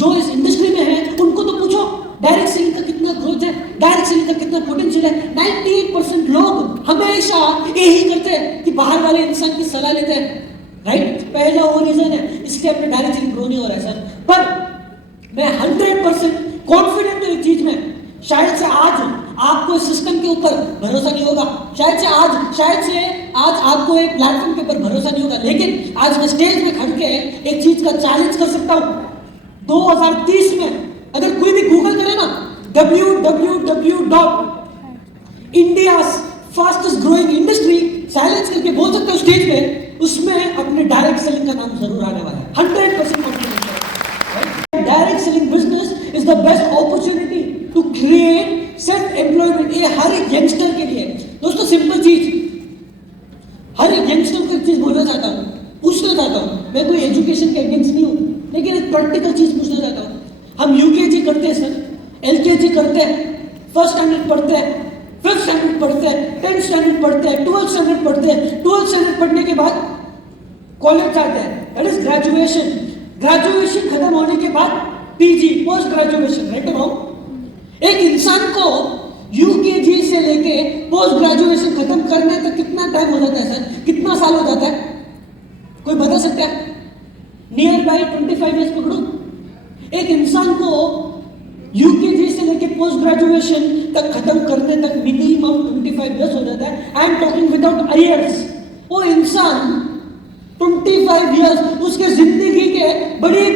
जो इस इंडस्ट्री में है उनको तो पूछो डायरेक्ट सेलिंग का कितना ग्रोथ है, डायरेक्ट सेलिंग का कितना पोटेंशियल है। 98% लोग हमेशा यही करते हैं कि बाहर वाले इंसान की सलाह लेते हैं, राइट? पहला वो रीजन है, इसलिए अपने डायरेक्ट सेलिंग ग्रो नहीं हो रहा है सर। पर मैं 100% कॉन्फिडेंट हूं इस चीज में। शायद से आज आपको सिस्टम के ऊपर भरोसा नहीं होगा, शायद से आज आपको एक प्लेटफॉर्म के ऊपर भरोसा नहीं होगा, लेकिन आज मैं स्टेज में खड़ के एक चीज का चैलेंज कर सकता हूं। 2030 में अगर कोई भी गूगल करे ना www.india's fastest growing industry challenge करके बोल सकते हो स्टेज पे, उसमें अपने डायरेक्ट सेलिंग का नाम जरूर आने वाला है। 100% कॉन्फिडेंस है। Direct selling business is the best opportunity to create self employment. ये हर एक यंगस्टर के लिए दोस्तों सिंपल चीज, हर एक यंगस्टर को एक चीज बोलना चाहता हूँ, पूछना चाहता हूँ। मैं कोई एजुकेशन के अगेंस्ट नहीं हूँ, लेकिन एक प्रैक्टिकल चीज पूछना चाहता हूँ। हम यूकेजी करते हैं सर, एलकेजी करते हैं, फर्स्ट स्टैंडर्ड पढ़ते हैं, फिफ्थ पढ़ते हैं, 10th स्टैंडर्ड पढ़ते हैं, 12th स्टैंडर्ड पढ़ते हैं, 12th स्टैंडर्ड पढ़ने के बाद कॉलेज जाते हैं, दैट इज ग्रेजुएशन। ग्रेजुएशन खत्म होने के बाद पीजी, पोस्ट ग्रेजुएशन, राइट और एक इंसान को यूकेजी से लेके पोस्ट ग्रेजुएशन खत्म करने तक कितना टाइम हो जाता है सर? कितना साल हो जाता है? कोई बता सकता है? नियर बाई 25 ईयर्स पकड़ो। एक इंसान को यूकेजी से लेके पोस्ट ग्रेजुएशन तक खत्म करने तक मिनिमम 25 ईयर्स हो जाता है। I am talking without arrears. वो इंसान 25 ईयर्स उसके जिंदगी के बड़ी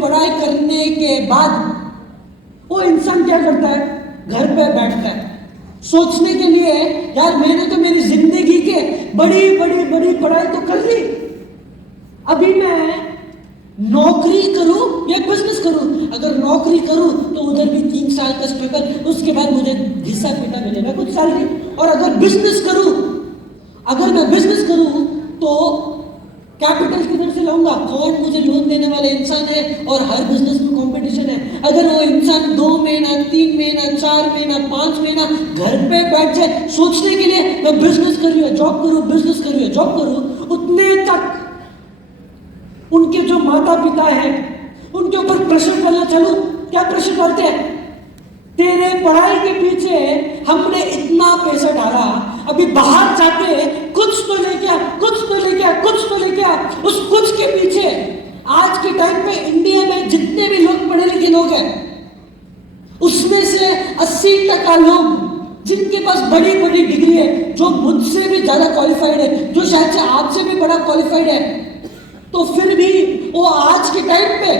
पढ़ाई करने के बाद वो इंसान क्या करता है? घर पे बैठता है सोचने के लिए, यार मैंने तो मेरी जिंदगी के बड़ी पढ़ाई तो कर ली, अभी मैं नौकरी करूं या बिजनेस करूं? अगर नौकरी करूं तो उधर भी 3 साल का स्ट्रगल, उसके बाद मुझे घिसा पीटा मिलेगा कुछ सैलरी। और अगर मैं बिजनेस करूं तो कैपिटल किधर से लाऊंगा? कौन मुझे लोन देने वाले इंसान है? और हर बिजनेस में कंपटीशन है। अगर वो इंसान 2 महीना, 3 महीना, 4 महीना, 5 महीना घर पे बैठ जाए सोचने के लिए, मैं बिजनेस कर रही हूँ, जॉब करूँ, बिजनेस कर रही हूँ, जॉब करूँ, उतने तक उनके जो माता पिता हैं उनके ऊपर प्रेशर डालना चालू। क्या प्रेशर डालते हैं? तेरे पढ़ाई के पीछे हमने इतना पैसा डाला, अभी बाहर जाके कुछ तो लेके आ, कुछ तो लेके आ, कुछ तो लेके आ। उस कुछ के पीछे आज के टाइम पे इंडिया में जितने भी लोग पढ़े लिखे लोग हैं उसमें से 80% लोग जिनके पास बड़ी डिग्री है, जो मुझसे भी ज्यादा क्वालिफाइड है, जो शायद से आपसे भी बड़ा क्वालिफाइड है, तो फिर भी वो आज के टाइम पे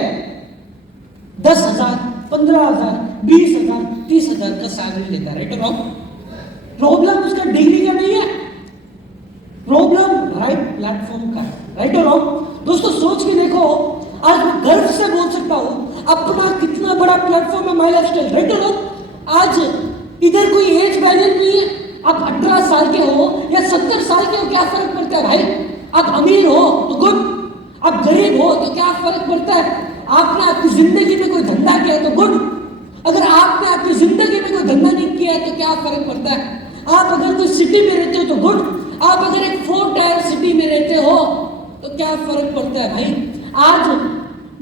10,000, 15,000, 20,000, 30,000 का सैलरी लेता है, राइट और रॉन्ग? प्रॉब्लम उसका डिग्री का नहीं है, प्रॉब्लम राइट प्लेटफॉर्म का है, राइट और रॉन्ग? दोस्तों सोच के देखो, आज मैं गर्व से बोल सकता हूं अपना कितना बड़ा प्लेटफॉर्म है माय लाइफस्टाइल, राइट और रॉन्ग? आज इधर कोई एज बैरियर नहीं है। आप 18 साल के हो या 70 साल के हो, क्या फर्क पड़ता है भाई? आप अमीर हो तो गुड, आप गरीब हो तो क्या फर्क पड़ता है? आपने आपकी जिंदगी में कोई धंधा किया है तो गुड, अगर आपने आपकी जिंदगी में कोई धंधा नहीं किया है तो क्या फर्क पड़ता है? आप अगर कोई सिटी में रहते हो तो गुड, आप अगर एक 4 टायर सिटी में रहते हो तो क्या फर्क पड़ता है भाई? आज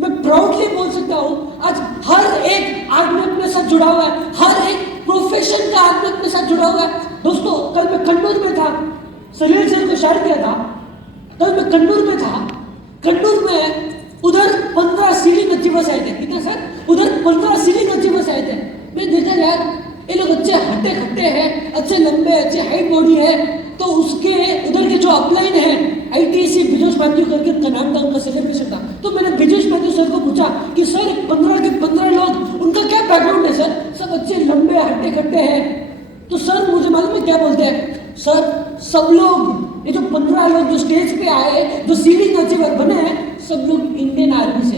मैं प्राउडली बोल सकता हूं, आज हर एक आदमी अपने साथ जुड़ा हुआ है, हर एक प्रोफेशन का आदमी अपने साथ जुड़ा हुआ है। दोस्तों कल मैं कन्नूर में था, सलील सर को शेयर किया था, कल मैं कन्नूर में था। कन्नूर में उधर 15 सीढ़ी गच्ची बस आए थे, कितना सर? उधर 15 सीढ़ी गच्ची बस आए थे। मैं देखा यार ये लोग अच्छे हट्टे खट्टे हैं, अच्छे लंबे, अच्छे हाइट बॉडी है, तो उसके उधर के जो अपलाइन है आईटीसी बिजोश मैथ्यू करके उनका नाम था, उनका सेलिब्रेशन था। तो मैंने बिजोश मैथ्यू सर को पूछा कि सर 15 के 15 लोग, उनका क्या बैकग्राउंड है सर? सब अच्छे लंबे हट्टे खट्टे हैं। तो सर मुझे मालूम है क्या बोलते हैं? सर सब लोग, ये जो 15 लोग जो स्टेज पे आए, जो सीढ़ी नचीवर बने हैं, सब लोग इंडियन आर्मी से।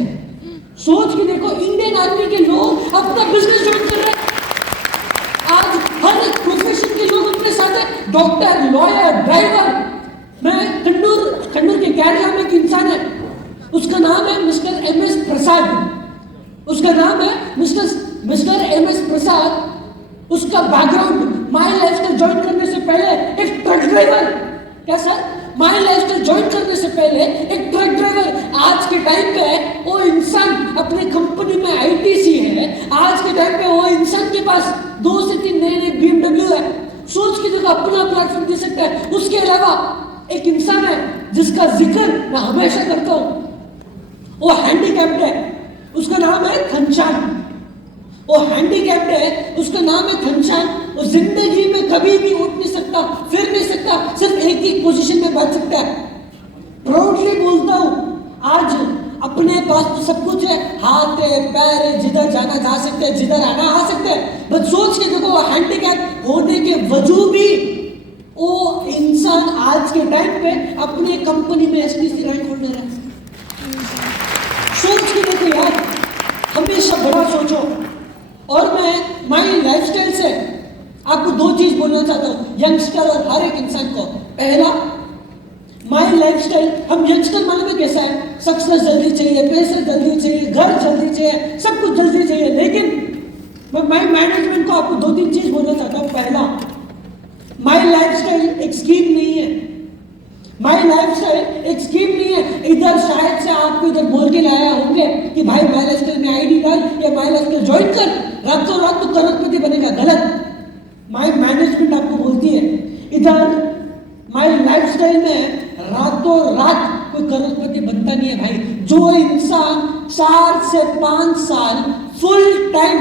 सोच के देखो, इंडियन आर्मी के लोग अपना बिजनेस ज्वाइन कर रहे हैं। आज हर एक प्रोफेशन के लोग अपने साथ है, डॉक्टर, लॉयर, ड्राइवर। मैं कन्नूर के केरला में एक इंसान है, उसका नाम है मिस्टर एमएस प्रसाद। उसका नाम है मिस्टर एमएस प्रसाद। उसका बैकग्राउंड माय लाइफस्टाइल ज्वाइन करने से पहले एक ट्रक ड्राइवर। क्या सर? माय लाइफस्टाइल ज्वाइन करने से पहले एक ट्रक ड्राइवर। आज के टाइम पे वो इंसान अपनी कंपनी में आईटीसी है। आज के टाइम पे वो इंसान के पास 2 से 3 नए BMW है। सोच के देखो, अपना प्लेटफॉर्म दे सकता है। उसके अलावा एक इंसान है जिसका जिक्र मैं हमेशा करता हूं, वो हैंडीकैप्ड है, उसका नाम है घनश्याम। वो हैंडीकैप्ड है, उसका नाम है घनश्याम। वो जिंदगी में कभी भी उठ नहीं सकता, फिर नहीं सकता, सिर्फ एक ही पोजीशन में बैठ सकता है। प्राउडली बोलता हूं, आज अपने पास तो सब कुछ है, हाथ है, पैर है, जिधर जाना जा सकते हैं, जिधर आना आ सकते हैं। बस सोच के देखो, हैंडीकैप होने के वजूद भी वो इंसान आज के टाइम पे अपने कंपनी में एसटीसी रैंक होल्डर है। सोच के देखो यार, हमेशा बड़ा सोचो। और मैं माय लाइफस्टाइल से आपको 2 चीज बोलना चाहता हूँ, यंगस्टर और हर एक इंसान को। पहला, माय लाइफस्टाइल, हम यंगस्टर मालूम है कैसा है? सक्सेस जल्दी चाहिए, पैसे जल्दी चाहिए, घर जल्दी चाहिए, सब कुछ जल्दी चाहिए। लेकिन मैं माय मैनेजमेंट को आपको 2-3 चीज बोलना चाहता हूँ। पहला, लाइफस्टाइल एक स्कीम नहीं है, माई लाइफस्टाइल एक स्कीम नहीं है। इधर शायद से आपको इधर बोल के लाया होंगे कि भाई माई लाइफस्टाइल में आईडी डाल या माई लाइफस्टाइल ज्वाइन कर, रातों रात तो करोड़पति बनेगा। गलत। माई मैनेजमेंट आपको बोलती है इधर माई लाइफस्टाइल में रातों रात कोई करोड़पति बनता नहीं है भाई। जो इंसान 4 से 5 साल full time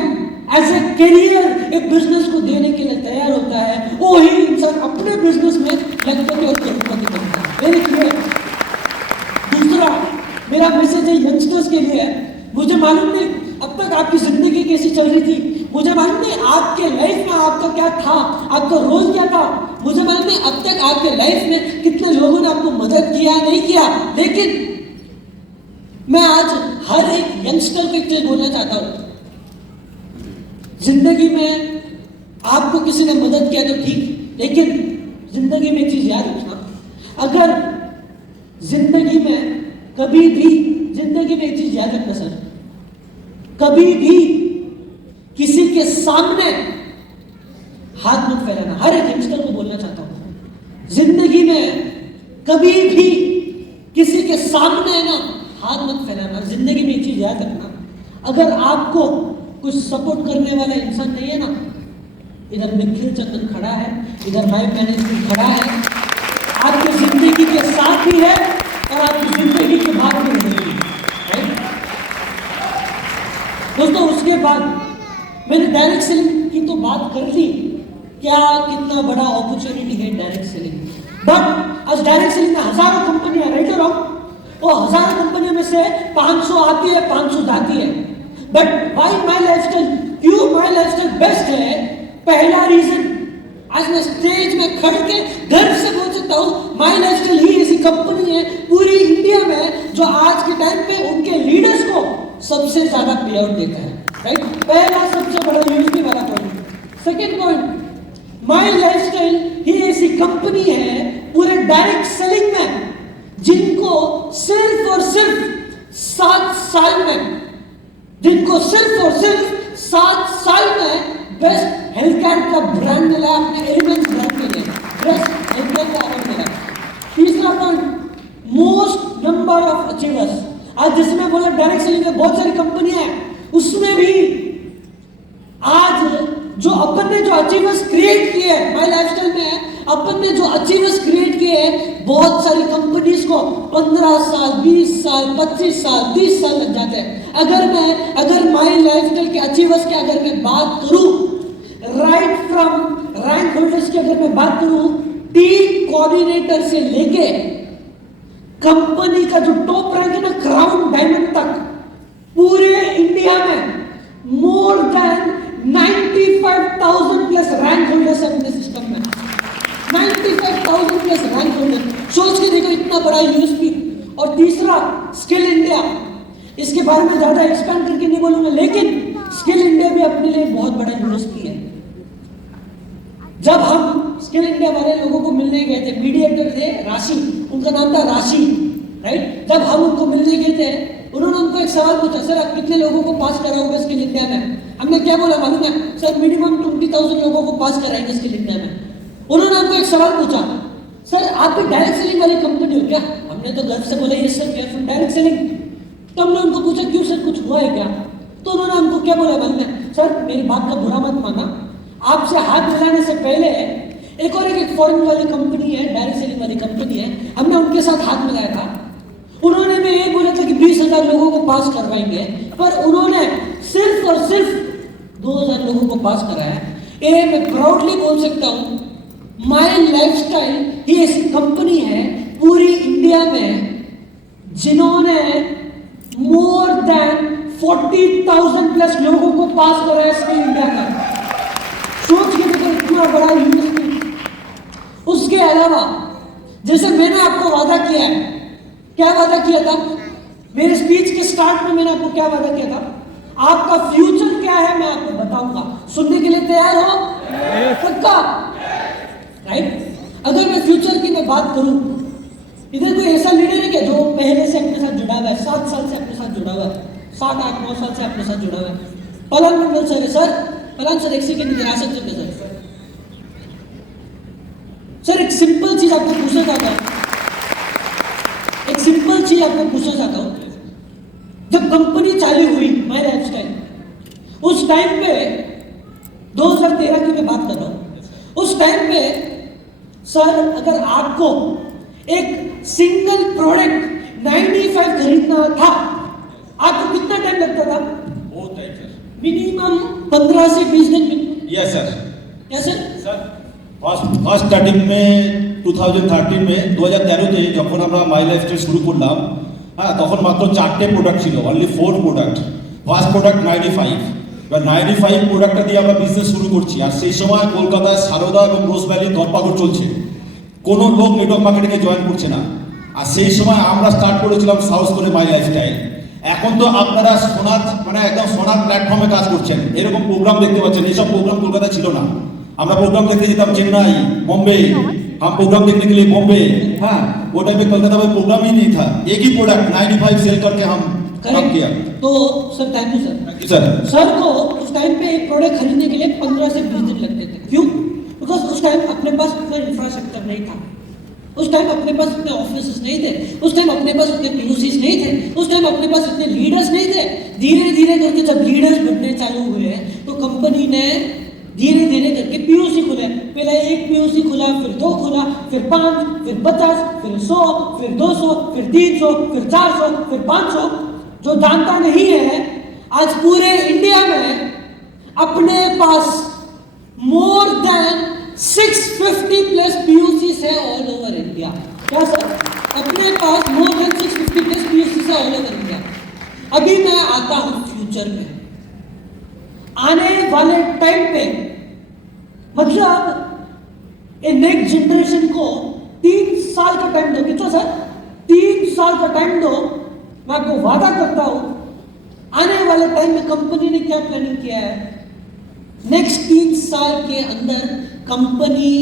as a career एक बिजनेस को देने के लिए तैयार होता है, वो ही इंसान अपने बिजनेस में लगभग और करोड़पति बनता है। Very clear. दूसरा मेरा मैसेज है यंगस्टर्स के लिए है, मुझे मालूम नहीं अब तक आपकी जिंदगी कैसी चल रही थी, मुझे मालूम नहीं आपके लाइफ में आपका क्या था, आपका रोल क्या था, मुझे मालूम नहीं अब तक आपके लाइफ में कितने लोगों ने आपको मदद किया नहीं किया, लेकिन मैं आज हर एक यंगस्टर को एक चीज बोलना चाहता हूं। जिंदगी में आपको किसी ने मदद किया तो ठीक, लेकिन जिंदगी में एक चीज याद रखना, अगर जिंदगी में कभी भी, जिंदगी में एक चीज याद रखना सर, कभी भी किसी के सामने हाथ मत फैलाना। हर एक यंगस्टर को बोलना चाहता हूं, जिंदगी में कभी भी किसी के सामने ना हाथ मत फैलाना। जिंदगी में एक चीज याद रखना, अगर आपको कुछ सपोर्ट करने वाला इंसान नहीं है ना, इधर निखिल चंदन खड़ा है, इधर माई मैनेजमेंट खड़ा है, आपकी जिंदगी के साथ ही है और आपकी जिंदगी के बाद भी रहेगी। दोस्तों उसके बाद मैंने डायरेक्ट सेलिंग की तो बात कर ली, क्या कितना बड़ा अपॉर्चुनिटी है डायरेक्ट सेलिंग, बट आज डायरेक्ट सेलिंग में हजारों कंपनियां, राइट और रॉन्ग, वो हजारों कंपनियों में से 500 आती है, 500 जाती है, बट वाई माई लाइफस्टाइल, क्यों माई लाइफस्टाइल बेस्ट है? पहला रीजन, आज मैं स्टेज में खड़ के गर्व से बोल सकता हूं माई लाइफस्टाइल ही ऐसी कंपनी है पूरी इंडिया में जो आज के टाइम पे उनके लीडर्स को सबसे ज्यादा पे आउट देता है, राइट? पहला सबसे बड़ा यूनिटी वाला पॉइंट। सेकेंड पॉइंट, माई लाइफस्टाइल ही ऐसी कंपनी है पूरे डायरेक्ट सेलिंग में जिनको सिर्फ और सिर्फ 7 साल में, जिनको सिर्फ और सिर्फ 7 साल में बेस्ट हेल्थ केयर का ब्रांड मिला, अपने एलिमेंट्स ब्रांड के लिए बेस्ट हेल्थ केयर का अवार्ड मिला। तीसरा point, most number of achievers. आज जिसमें बोला डायरेक्ट सेलिंग में बहुत सारी कंपनियां हैं, उसमें भी आज जो अपन ने जो अचीवर्स क्रिएट किए हैं माई लाइफस्टाइल में, अपन ने जो अचीवर्स क्रिएट किए हैं, बहुत सारी कंपनीज को 15 साल 20 साल 25 साल 30 साल लग जाते हैं। अगर माई लाइफस्टाइल के अचीवर्स की अगर मैं बात करूं, राइट फ्रॉम रैंक होल्डर्स की अगर मैं बात करूं, टीम कोऑर्डिनेटर से लेके कंपनी का जो टॉप रैंक है ना, क्राउन डायमंड तक, पूरे इंडिया में more than 95,000 plus rank holders अपने सिस्टम में, 95,000 प्लस रैंक होल्डर। सोच के देखो इतना बड़ा यूएसपी। और तीसरा, स्किल इंडिया, इसके बारे में ज्यादा एक्सपेंड करके नहीं बोलूंगा, लेकिन स्किल इंडिया भी अपने लिए बहुत बड़ा यूएसपी है। जब हम स्किल इंडिया वाले लोगों को मिलने गए थे, मीडिएटर थे राशि, उनका नाम था राशि, राइट? जब हम उनको मिलने गए थे, उन्होंने हमको एक सवाल पूछा, सर आप कितने लोगों को पास कराओगे स्किल इंडिया में? हमने क्या बोला मालूम है? सर मिनिमम 20,000 लोगों को पास कराएंगे स्किल इंडिया में। उन्होंने हमको एक सवाल पूछा, सर आप भी डायरेक्ट सेलिंग वाली कंपनी हो क्या? हमने तो गर्व से बोला yes sir, we are from direct selling. तो हमने उनको पूछा क्यों सर, कुछ हुआ है क्या? तो उन्होंने हमको क्या बोला मालूम है? सर मेरी बात का बुरा मत माना, आपसे हाथ मिलाने से पहले एक और एक फॉरेन वाली कंपनी है, डायरेक्ट सेलिंग वाली कंपनी है, हमने उनके साथ हाथ मिलाया था। उन्होंने भी ये बोला था कि 20,000 लोगों को पास करवाएंगे, पर उन्होंने सिर्फ और सिर्फ 2,000 लोगों को पास कराया। ये मैं प्राउडली बोल सकता हूँ, माई लाइफस्टाइल ये ऐसी कंपनी है पूरी इंडिया में जिन्होंने मोर देन 40,000 प्लस लोगों को पास कराया स्किल इंडिया का। सोच के देखो इतना बड़ा यूनिवर्सिटी। उसके अलावा जैसे मैंने आपको वादा किया है, क्या वादा किया था? मेरे स्पीच के स्टार्ट में मैंने आपको क्या वादा किया था? आपका फ्यूचर क्या है मैं आपको बताऊंगा। सुनने के लिए तैयार हो? पक्का? राइट? अगर मैं फ्यूचर की मैं बात करूं, इधर कोई ऐसा लीडर है क्या जो पहले से अपने साथ जुड़ा हुआ है, 7 साल से अपने साथ जुड़ा हुआ है, 7 8 9 साल से अपने साथ जुड़ा हुआ है? पलान मंडल सर है। सर पलान सर एक सेकेंड इधर आ सकते हैं सर? सर एक सिंपल चीज आपको पूछना चाहता हूं, एक सिंपल चीज आपको पूछना चाहता हूं। जब कंपनी चालू हुई माय लाइफस्टाइल, उस टाइम पे 2013 की मैं बात कर रहा हूं, उस टाइम पे सर अगर आपको एक सिंगल प्रोडक्ट 95 खरीदना था, आपको कितना टाइम लगता था? बहुत टाइम सर। मिनिमम 15 से 20 दिन। Yes sir. क्या सर? ফার্স্ট স্টার্টিং মে 2013 মে 2013 তে যখন আমরা মাই লাইফস্টাইল শুরু করলাম, হ্যাঁ তখন মাত্র 4টে প্রোডাক্ট ছিল, অনলি 4 প্রোডাক্ট। ফার্স্ট প্রোডাক্ট 95, এবার 95 প্রোডাক্টটা দিয়ে আমরা বিজনেস শুরু করছি। আর সেই সময় কলকাতায় সারদা এবং রোজ ভ্যালি দরপাকড় চলছে, কোনো লোক নেটওয়ার্ক মার্কেটিংয়ে জয়েন করছে না। আর সেই সময় আমরা স্টার্ট করেছিলাম সাউথ করে মাই লাইফস্টাইল। এখন তো আপনারা সোনার মানে একদম সোনার প্ল্যাটফর্মে কাজ করছেন, এরকম প্রোগ্রাম দেখতে পাচ্ছেন। এইসব প্রোগ্রাম কলকাতায় ছিল না। আমরা प्रोग्राम देखने যেতাম चेन्नई, बॉम्बे, हम प्रोग्राम देखने के लिए बॉम्बे। हाँ, वो टाइम में कोलकाता में प्रोग्राम ही नहीं था। एक ही प्रोडक्ट 95 सेल करके हम काम किया। तो sir thank you sir. Thank you sir. Sir को उस टाइम पे एक प्रोडक्ट खरीदने के लिए 15 से 20 दिन लगते थे। क्यों? बिकॉज उस टाइम अपने पास इतना इंफ्रास्ट्रक्चर नहीं था, उस टाइम अपने पास इतने ऑफिसेस नहीं थे, उस टाइम अपने पास इतने पीयूसीज नहीं थे, उस टाइम अपने पास इतने लीडर्स नहीं थे। धीरे धीरे करके जब लीडर्स बनने चालू हुए तो कंपनी ने धीरे धीरे करके पीयूसी खुले। पहले एक पीयूसी खुला, फिर 2 खुला, फिर 5, फिर 50, फिर 100, फिर 200, फिर 300, फिर 400, फिर 500। जो जानता नहीं है, आज पूरे इंडिया में अपने पास मोर देन 650 प्लस पीयूसी है ऑल ओवर इंडिया। क्या सर? अपने पास मोर देन 650 प्लस पीयूसी है ऑल ओवर इंडिया। अभी मैं आता हूं फ्यूचर में, आने वाले टाइम पे, मतलब नेक्स्ट जनरेशन को 3 साल का टाइम दो। कितना सर? 3 साल का टाइम दो। मैं आपको वादा करता हूं आने वाले टाइम में कंपनी ने क्या प्लानिंग किया है, नेक्स्ट 3 साल के अंदर कंपनी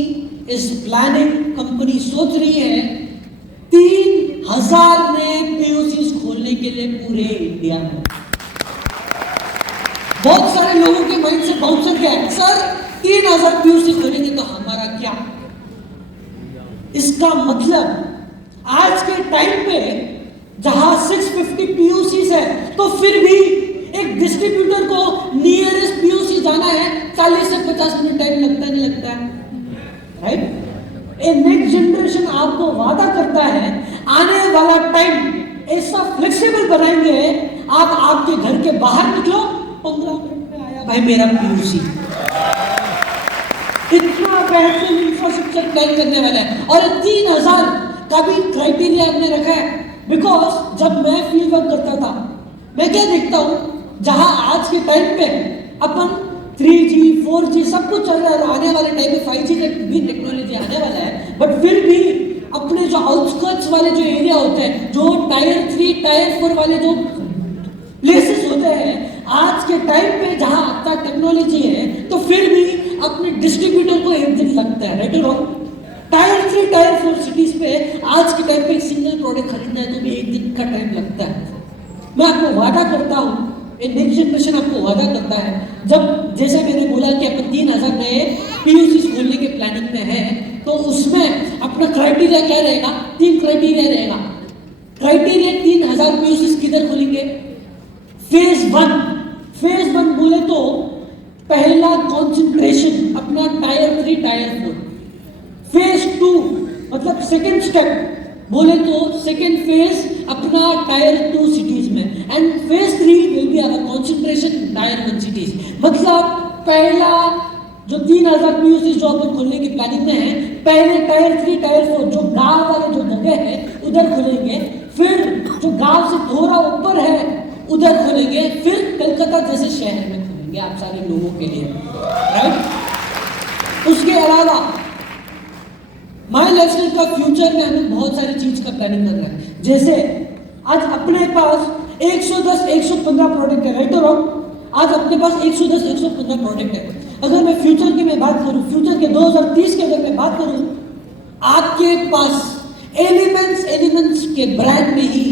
इज प्लानिंग, कंपनी सोच रही है 3000 नए पीयूसी खोलने के लिए पूरे इंडिया में। बहुत सारे लोगों के माइंड से बाउंसर क्या है, सर 3000 पीयूसी खोलेंगे तो हमारा क्या? इसका मतलब आज के टाइम पे जहां 650 पीयूसी है, तो फिर भी एक डिस्ट्रीब्यूटर को नियरेस्ट पीयूसी जाना है 40 से 50 मिनट टाइम लगता नहीं लगता है, राइट? ए नेक्स्ट जनरेशन आपको वादा करता है आने वाला टाइम ऐसा फ्लेक्सिबल बनाएंगे, आप आपके घर के बाहर निकलो 15 मिनट में आया भाई मेरा पीयूसी। इतना बेहतरीन इंफ्रास्ट्रक्चर प्लान करने वाला है। और 3000 का भी क्राइटेरिया हमने रखा है, बिकॉज जब मैं फील्ड वर्क करता था, मैं क्या देखता हूं, जहां आज के टाइम पे अपन 3G 4G सब कुछ चल रहा है, आने वाले टाइम में 5G का भी टेक्नोलॉजी आने वाला है, बट फिर भी अपने जो आउटस्कर्ट्स वाले जो एरिया होते हैं, जो टायर 3 टायर 4 वाले जो प्लेसेस होते हैं, आज के टाइम पे जहां आता टेक्नोलॉजी है, तो फिर भी अपने डिस्ट्रीब्यूटर को एक दिन लगता है, राइट और रॉन्ग? टायर 3 टायर 4 सिटीज पे आज के टाइम पे एक सिंगल प्रोडक्ट खरीदना है तो भी एक दिन का टाइम लगता है। मैं आपको वादा करता हूं, नेक्स्ट जनरेशन आपको वादा करता है, जब जैसे मैंने बोला कि अपन 3000 नए पीयूसी खोलने के प्लानिंग में है, तो उसमें अपना क्राइटेरिया क्या रहेगा? 3 क्राइटेरिया रहेगा। क्राइटेरिया 3000 पीयूसी किधर खोलेंगे? फेज 1 बोले तो पहला कॉन्सेंट्रेशन अपना टायर 3 टायर 4। फेज 2 मतलब सेकेंड स्टेप बोले तो सेकेंड फेज अपना टायर 2 सिटीज में, and phase 3 will be our concentration tier 1 cities. मतलब पहला जो 3000 पीयूसी जो अपन खोलने की प्लानिंग में है, पहले टायर 3 टायर 4 जो गांव वाले जो जगह है उधर खोलेंगे, फिर जो गांव से थोड़ा ऊपर है उधर खोलेंगे, फिर कलकत्ता जैसे शहर में खोलेंगे आप सारे लोगों के लिए, राइट? उसके अलावा माय लाइफस्टाइल का फ्यूचर में हमें बहुत सारी चीज का प्लानिंग कर रहा है। जैसे आज अपने पास 110 115 प्रोडक्ट है, राइट और रॉन्ग? आज अपने पास 110 115 प्रोडक्ट है। अगर मैं फ्यूचर की मैं बात करूं, फ्यूचर के 2030 के अगर मैं बात करूं, आपके पास एलिमेंट्स के ब्रांड में ही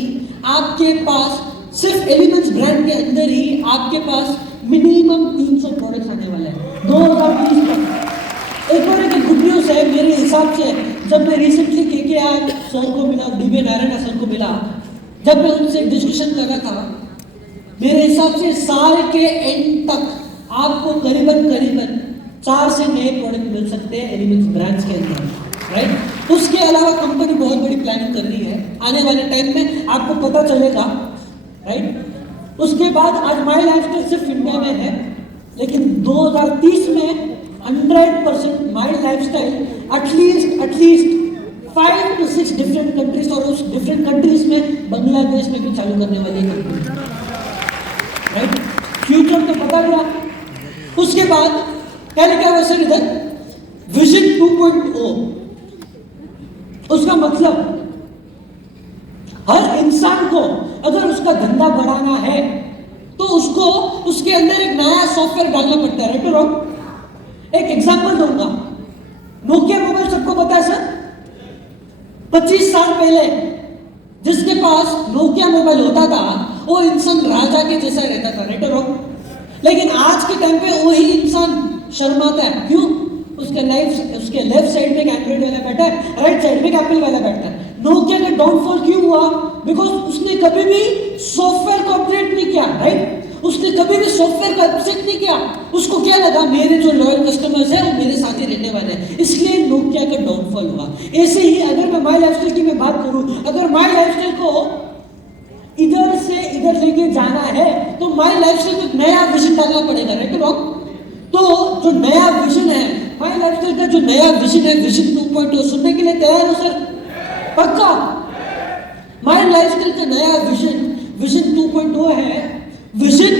आपके पास सिर्फ एलिमेंट्स ब्रांड के अंदर ही आपके पास मिनिमम 300 प्रोडक्ट्स आने वाले हैं 2030 तक। एक और एक गुड न्यूज कंट्रीज है, मेरे हिसाब से जब मैं रिसेंटली KKR सर को मिला, DB नारायण सर को मिला, जब मैं उनसे डिस्कशन कर रहा था, मेरे हिसाब से साल के एंड तक आपको करीबन 4 से नए प्रोडक्ट मिल सकते हैं एलिमेंट्स ब्रांड्स के अंदर, राइट। उसके अलावा कंपनी बहुत बड़ी प्लानिंग कर रही है, आने वाले टाइम में आपको पता चलेगा, राइट। उसके बाद आज माई लाइफस्टाइल सिर्फ इंडिया में है, लेकिन 2030 में 100% my lifestyle at least 5 to 6 different countries, और उस डिफरेंट कंट्रीज में बांग्लादेश में भी चालू करने वाली कंपनी, राइट। फ्यूचर तो पता गया। उसके बाद क्या लिखा हुआ सर इधर, विजन 2.0। उसका मतलब हर इंसान को अगर उसका धंधा बढ़ाना है तो उसको उसके अंदर एक नया सॉफ्टवेयर डालना पड़ता है, राइट और रॉन्ग। एक एग्जांपल दूंगा, नोकिया मोबाइल सबको पता है सर। 25 साल पहले जिसके पास नोकिया मोबाइल होता था वो इंसान राजा के जैसा रहता था, राइट और रॉन्ग। लेकिन आज के टाइम पे वही इंसान शर्माता है, क्यों? उसके लेफ्ट साइड में एक एंड्रॉइड वाला बैठा है, राइट साइड में एक एप्पल वाला बैठा है। नोकिया का डाउनफॉल क्यों हुआ? बिकॉज उसने कभी भी सॉफ्टवेयर को अपडेट नहीं किया, राइट। उसने कभी भी सॉफ्टवेयर को अपडेट नहीं किया। उसको क्या लगा, मेरे जो लॉयल कस्टमर्स हैं वो मेरे साथ ही रहने वाले हैं, इसलिए नोकिया का डाउनफॉल हुआ। ऐसे ही अगर मैं माई लाइफस्टाइल की मैं बात करूं, अगर माई लाइफस्टाइल को इधर से इधर लेके जाना है तो माई लाइफस्टाइल को एक नया विजन डालना पड़ेगा, राइट और रॉन्ग। तो जो नया विजन है माई लाइफस्टाइल का, जो नया विजन है विजन 2.0, सुनने के लिए तैयार हो सर? पक्का? माई लाइफस्टाइल का नया विजन 2.0 है विजन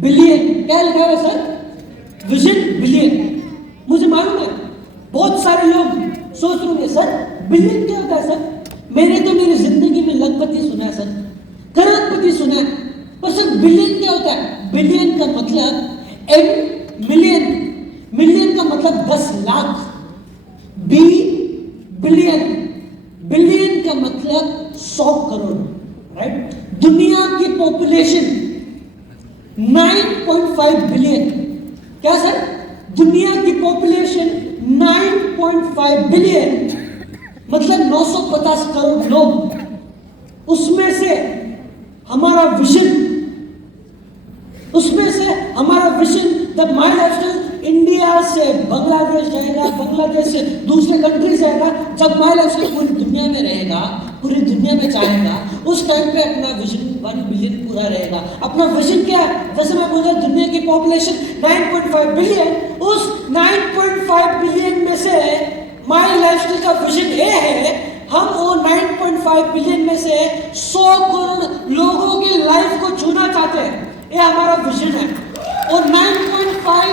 बिलियन। क्या लिखा है सर? Vision billion. मुझे मालूम है बहुत सारे लोग सोच रहे होंगे सर बिलियन क्या होता है सर? मैंने तो मेरी जिंदगी में लखपति सुना है सर, करोड़पति सुना है, पर सर बिलियन क्या होता है? बिलियन का मतलब एम मिलियन, मिलियन का मतलब 10 लाख, बी बिलियन, बिलियन का मतलब 100 करोड़, राइट। दुनिया की पॉपुलेशन 9.5 बिलियन। क्या सर? दुनिया की पॉपुलेशन 9.5 बिलियन, मतलब 950 करोड़ लोग। उसमें से हमारा विजन जब माई लाइफस्टाइल इंडिया से बांग्लादेश जाएगा, बांग्लादेश से दूसरे कंट्रीज जाएगा, जब माई लाइफस्टाइल पूरी दुनिया में रहेगा, पूरी दुनिया में जाएगा, उस टाइम पे अपना विजन 1 बिलियन पूरा रहेगा। अपना विजन क्या है? जैसे मैं बोला दुनिया की पॉपुलेशन 9.5 बिलियन, उस 9.5 बिलियन में से माई लाइफस्टाइल का विजन ये है, हम वो 9.5 बिलियन में से 100 करोड़ लोगों की लाइफ को छूना चाहते हैं। ये हमारा विजन है। और 9.5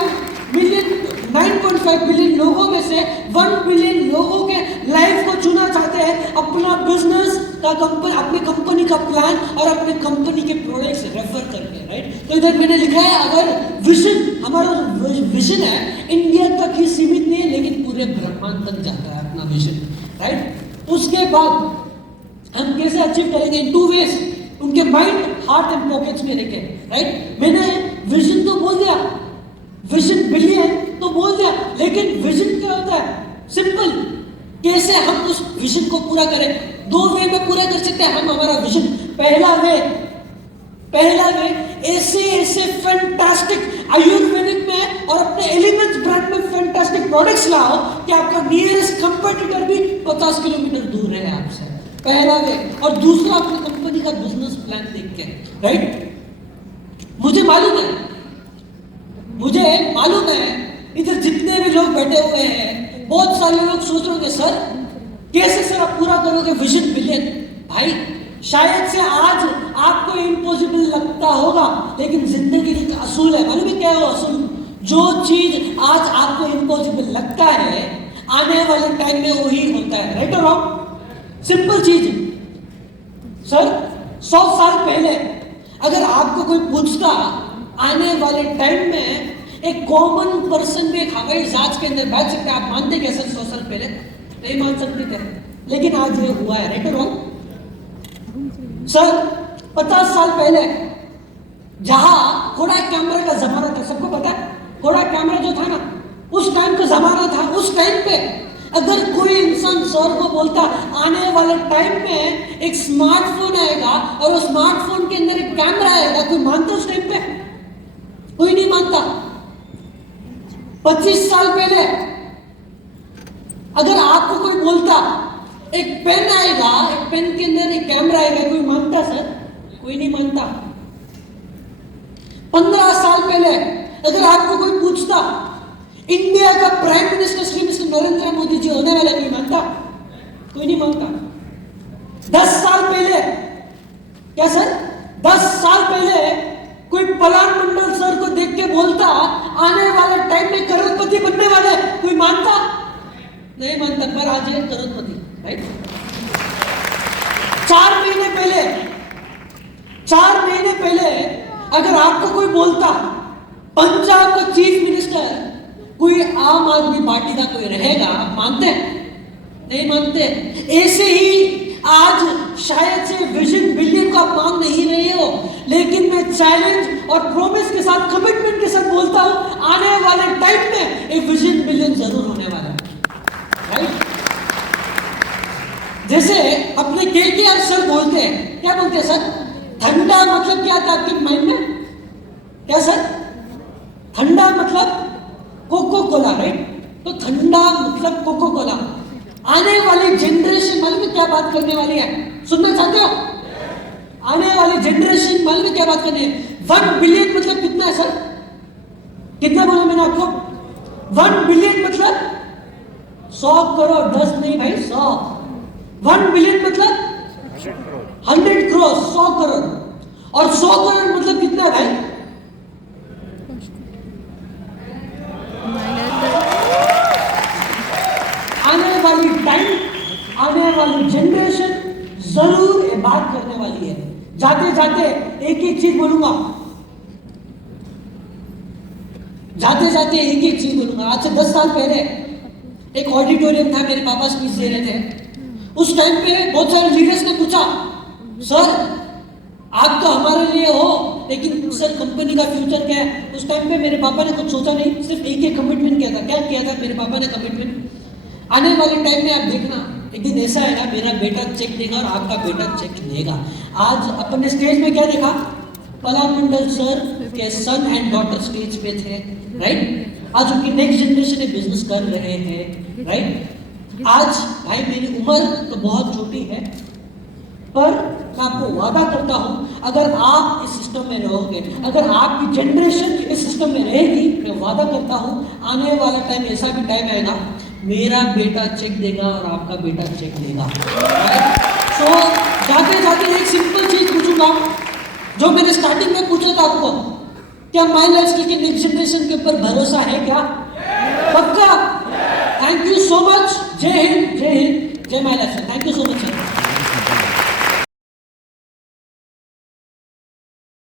बिलियन लोगों में से 1 बिलियन लोगों के लाइफ को छूना चाहते हैं, अपना बिजनेस का अपनी कंपनी का प्लान और अपने कंपनी के प्रोडक्ट्स रेफर करके, राइट। तो इधर मैंने लिखा है अगर विजन, हमारा विजन है इंडिया तक ही सीमित नहीं है, लेकिन पूरे ब्रह्मांड तक जाता है अपना विजन, राइट। उसके बाद हम कैसे अचीव करेंगे? इन 2 वेज, उनके माइंड, हार्ट एंड पॉकेट्स में रखे, राइट। मैंने विजन तो बोल दिया, विजन बिलियन तो बोल दिया, लेकिन विजन क्या होता है? सिंपल, कैसे हम उस विजन को पूरा करें? 2 वे में पूरा कर सकते हैं हम हमारा विजन। पहला वे ऐसे फैंटास्टिक आयुर्वेदिक में और अपने एलिमेंट्स ब्रांड में फैंटास्टिक प्रोडक्ट्स लाओ कि आपका नियरेस्ट कंपटीटर भी 50 किलोमीटर दूर है आपसे, पहला वे। और दूसरा अपनी कंपनी का बिजनेस प्लान देख के, राइट। मुझे मालूम है इधर जितने भी लोग बैठे हुए हैं, बहुत सारे लोग सोच रहे होंगे सर कैसे सर आप पूरा करोगे विजन बिलियन? भाई शायद से आज आपको इम्पॉसिबल लगता होगा, लेकिन जिंदगी का असूल है, मालूम है क्या है वो असूल? जो चीज आज आपको इम्पॉसिबल लगता है आने वाले टाइम में वही होता है, राइट और रॉन्ग? सिंपल चीज सर, 100 साल पहले अगर आपको कोई पूछता आने वाले टाइम में एक कॉमन पर्सन भी एक हवाई जहाज के अंदर बैठ सकते हैं, आप मानते क्या सर? 100 साल पहले नहीं मान सकते थे, लेकिन आज ये हुआ है, राइट और रॉन्ग? सर 50 साल पहले जहां कोडाक कैमरा का जमाना था, सबको पता है कोडाक कैमरा जो था ना, उस टाइम का जमाना था। उस टाइम पे अगर कोई इंसान सर को बोलता आने वाले टाइम में एक स्मार्टफोन आएगा और उस स्मार्टफोन के अंदर एक कैमरा आएगा, कोई मानता उस टाइम पे? कोई नहीं मानता। 25 साल पहले अगर आपको कोई बोलता एक पेन आएगा, एक पेन के अंदर एक कैमरा आएगा, कोई मानता सर? कोई नहीं मानता। 15 साल पहले अगर आपको कोई पूछता इंडिया का prime minister Shri mister Narendra Modi ji होने वाले, कोई मानता? कोई नहीं मानता। 10 साल पहले, क्या सर, 10 साल पहले कोई पलान मंडल सर को देख के बोलता आने वाले टाइम में करोड़पति बनने वाले, कोई मानता? नहीं मानता। पर आज है करोड़पति, राइट? 4 महीने पहले अगर आपको कोई बोलता पंजाब का चीफ मिनिस्टर कोई आम आदमी पार्टी का कोई रहेगा, आप मानते? नहीं मानते। ऐसे ही आज शायद से विजन बिलियन को आप मान नहीं रहे हो, लेकिन मैं चैलेंज और प्रॉमिस के साथ, कमिटमेंट के साथ बोलता हूं आने वाले टाइम में एक विजन बिलियन जरूर होने वाला है, राइट? जैसे अपने केकेआर सर बोलते हैं, क्या बोलते हैं सर? ठंडा मतलब क्या था आपके माइंड में? क्या सर? ठंडा मतलब कोको कोला, राइट? तो ठंडा मतलब कोको कोला। आने वाली जनरेशन मालूम है क्या बात करने वाली है? सुनना चाहते हो? आने वाली जनरेशन मालूम है क्या बात करनी है? 1 बिलियन मतलब कितना है सर? कितना बोला मैंने आपको? 1 बिलियन मतलब 100 करोड़, 10 नहीं भाई, 100। 1 बिलियन मतलब 100 करोड़, 100 करोड़। और 100 करोड़ मतलब कितना है भाई? आने वाली टाइम, आने वाली जनरेशन जरूर ये बात करने वाली है। जाते जाते एक ही चीज बोलूंगा, आज से 10 साल पहले एक ऑडिटोरियम था, मेरे पापा स्पीच दे रहे थे। उस टाइम पे बहुत सारे लीडर्स ने पूछा, सर आप तो हमारे लिए हो, लेकिन सर कंपनी का फ्यूचर क्या है? उस टाइम पे मेरे पापा ने कुछ सोचा नहीं, सिर्फ एक ही कमिटमेंट किया था। क्या किया था मेरे पापा ने कमिटमेंट? आने वाले टाइम में आप देखना, एक दिन ऐसा आएगा मेरा बेटा चेक देगा और आपका बेटा चेक देगा। आज अपने स्टेज में क्या देखा? पलान मंडल सर के सन एंड डॉटर स्टेज पे थे, राइट? आज उनकी नेक्स्ट जनरेशन में बिजनेस कर रहे हैं, राइट? आज भाई मेरी उम्र तो बहुत छोटी है, पर मैं आपको वादा करता हूं अगर आप इस सिस्टम में रहोगे, अगर आपकी जनरेशन इस सिस्टम में रहेगी, मैं वादा करता हूं आने वाला टाइम ऐसा भी टाइम आएगा मेरा बेटा चेक देगा और आपका बेटा चेक देगा। सो जाते जाते एक सिंपल चीज पूछूंगा जो मैंने स्टार्टिंग में पूछा था आपको, क्या माई लाइफस्टाइल की नेक्स्ट जनरेशन के ऊपर भरोसा है क्या? पक्का? Thank you so much. जय हिंद, जय हिंद।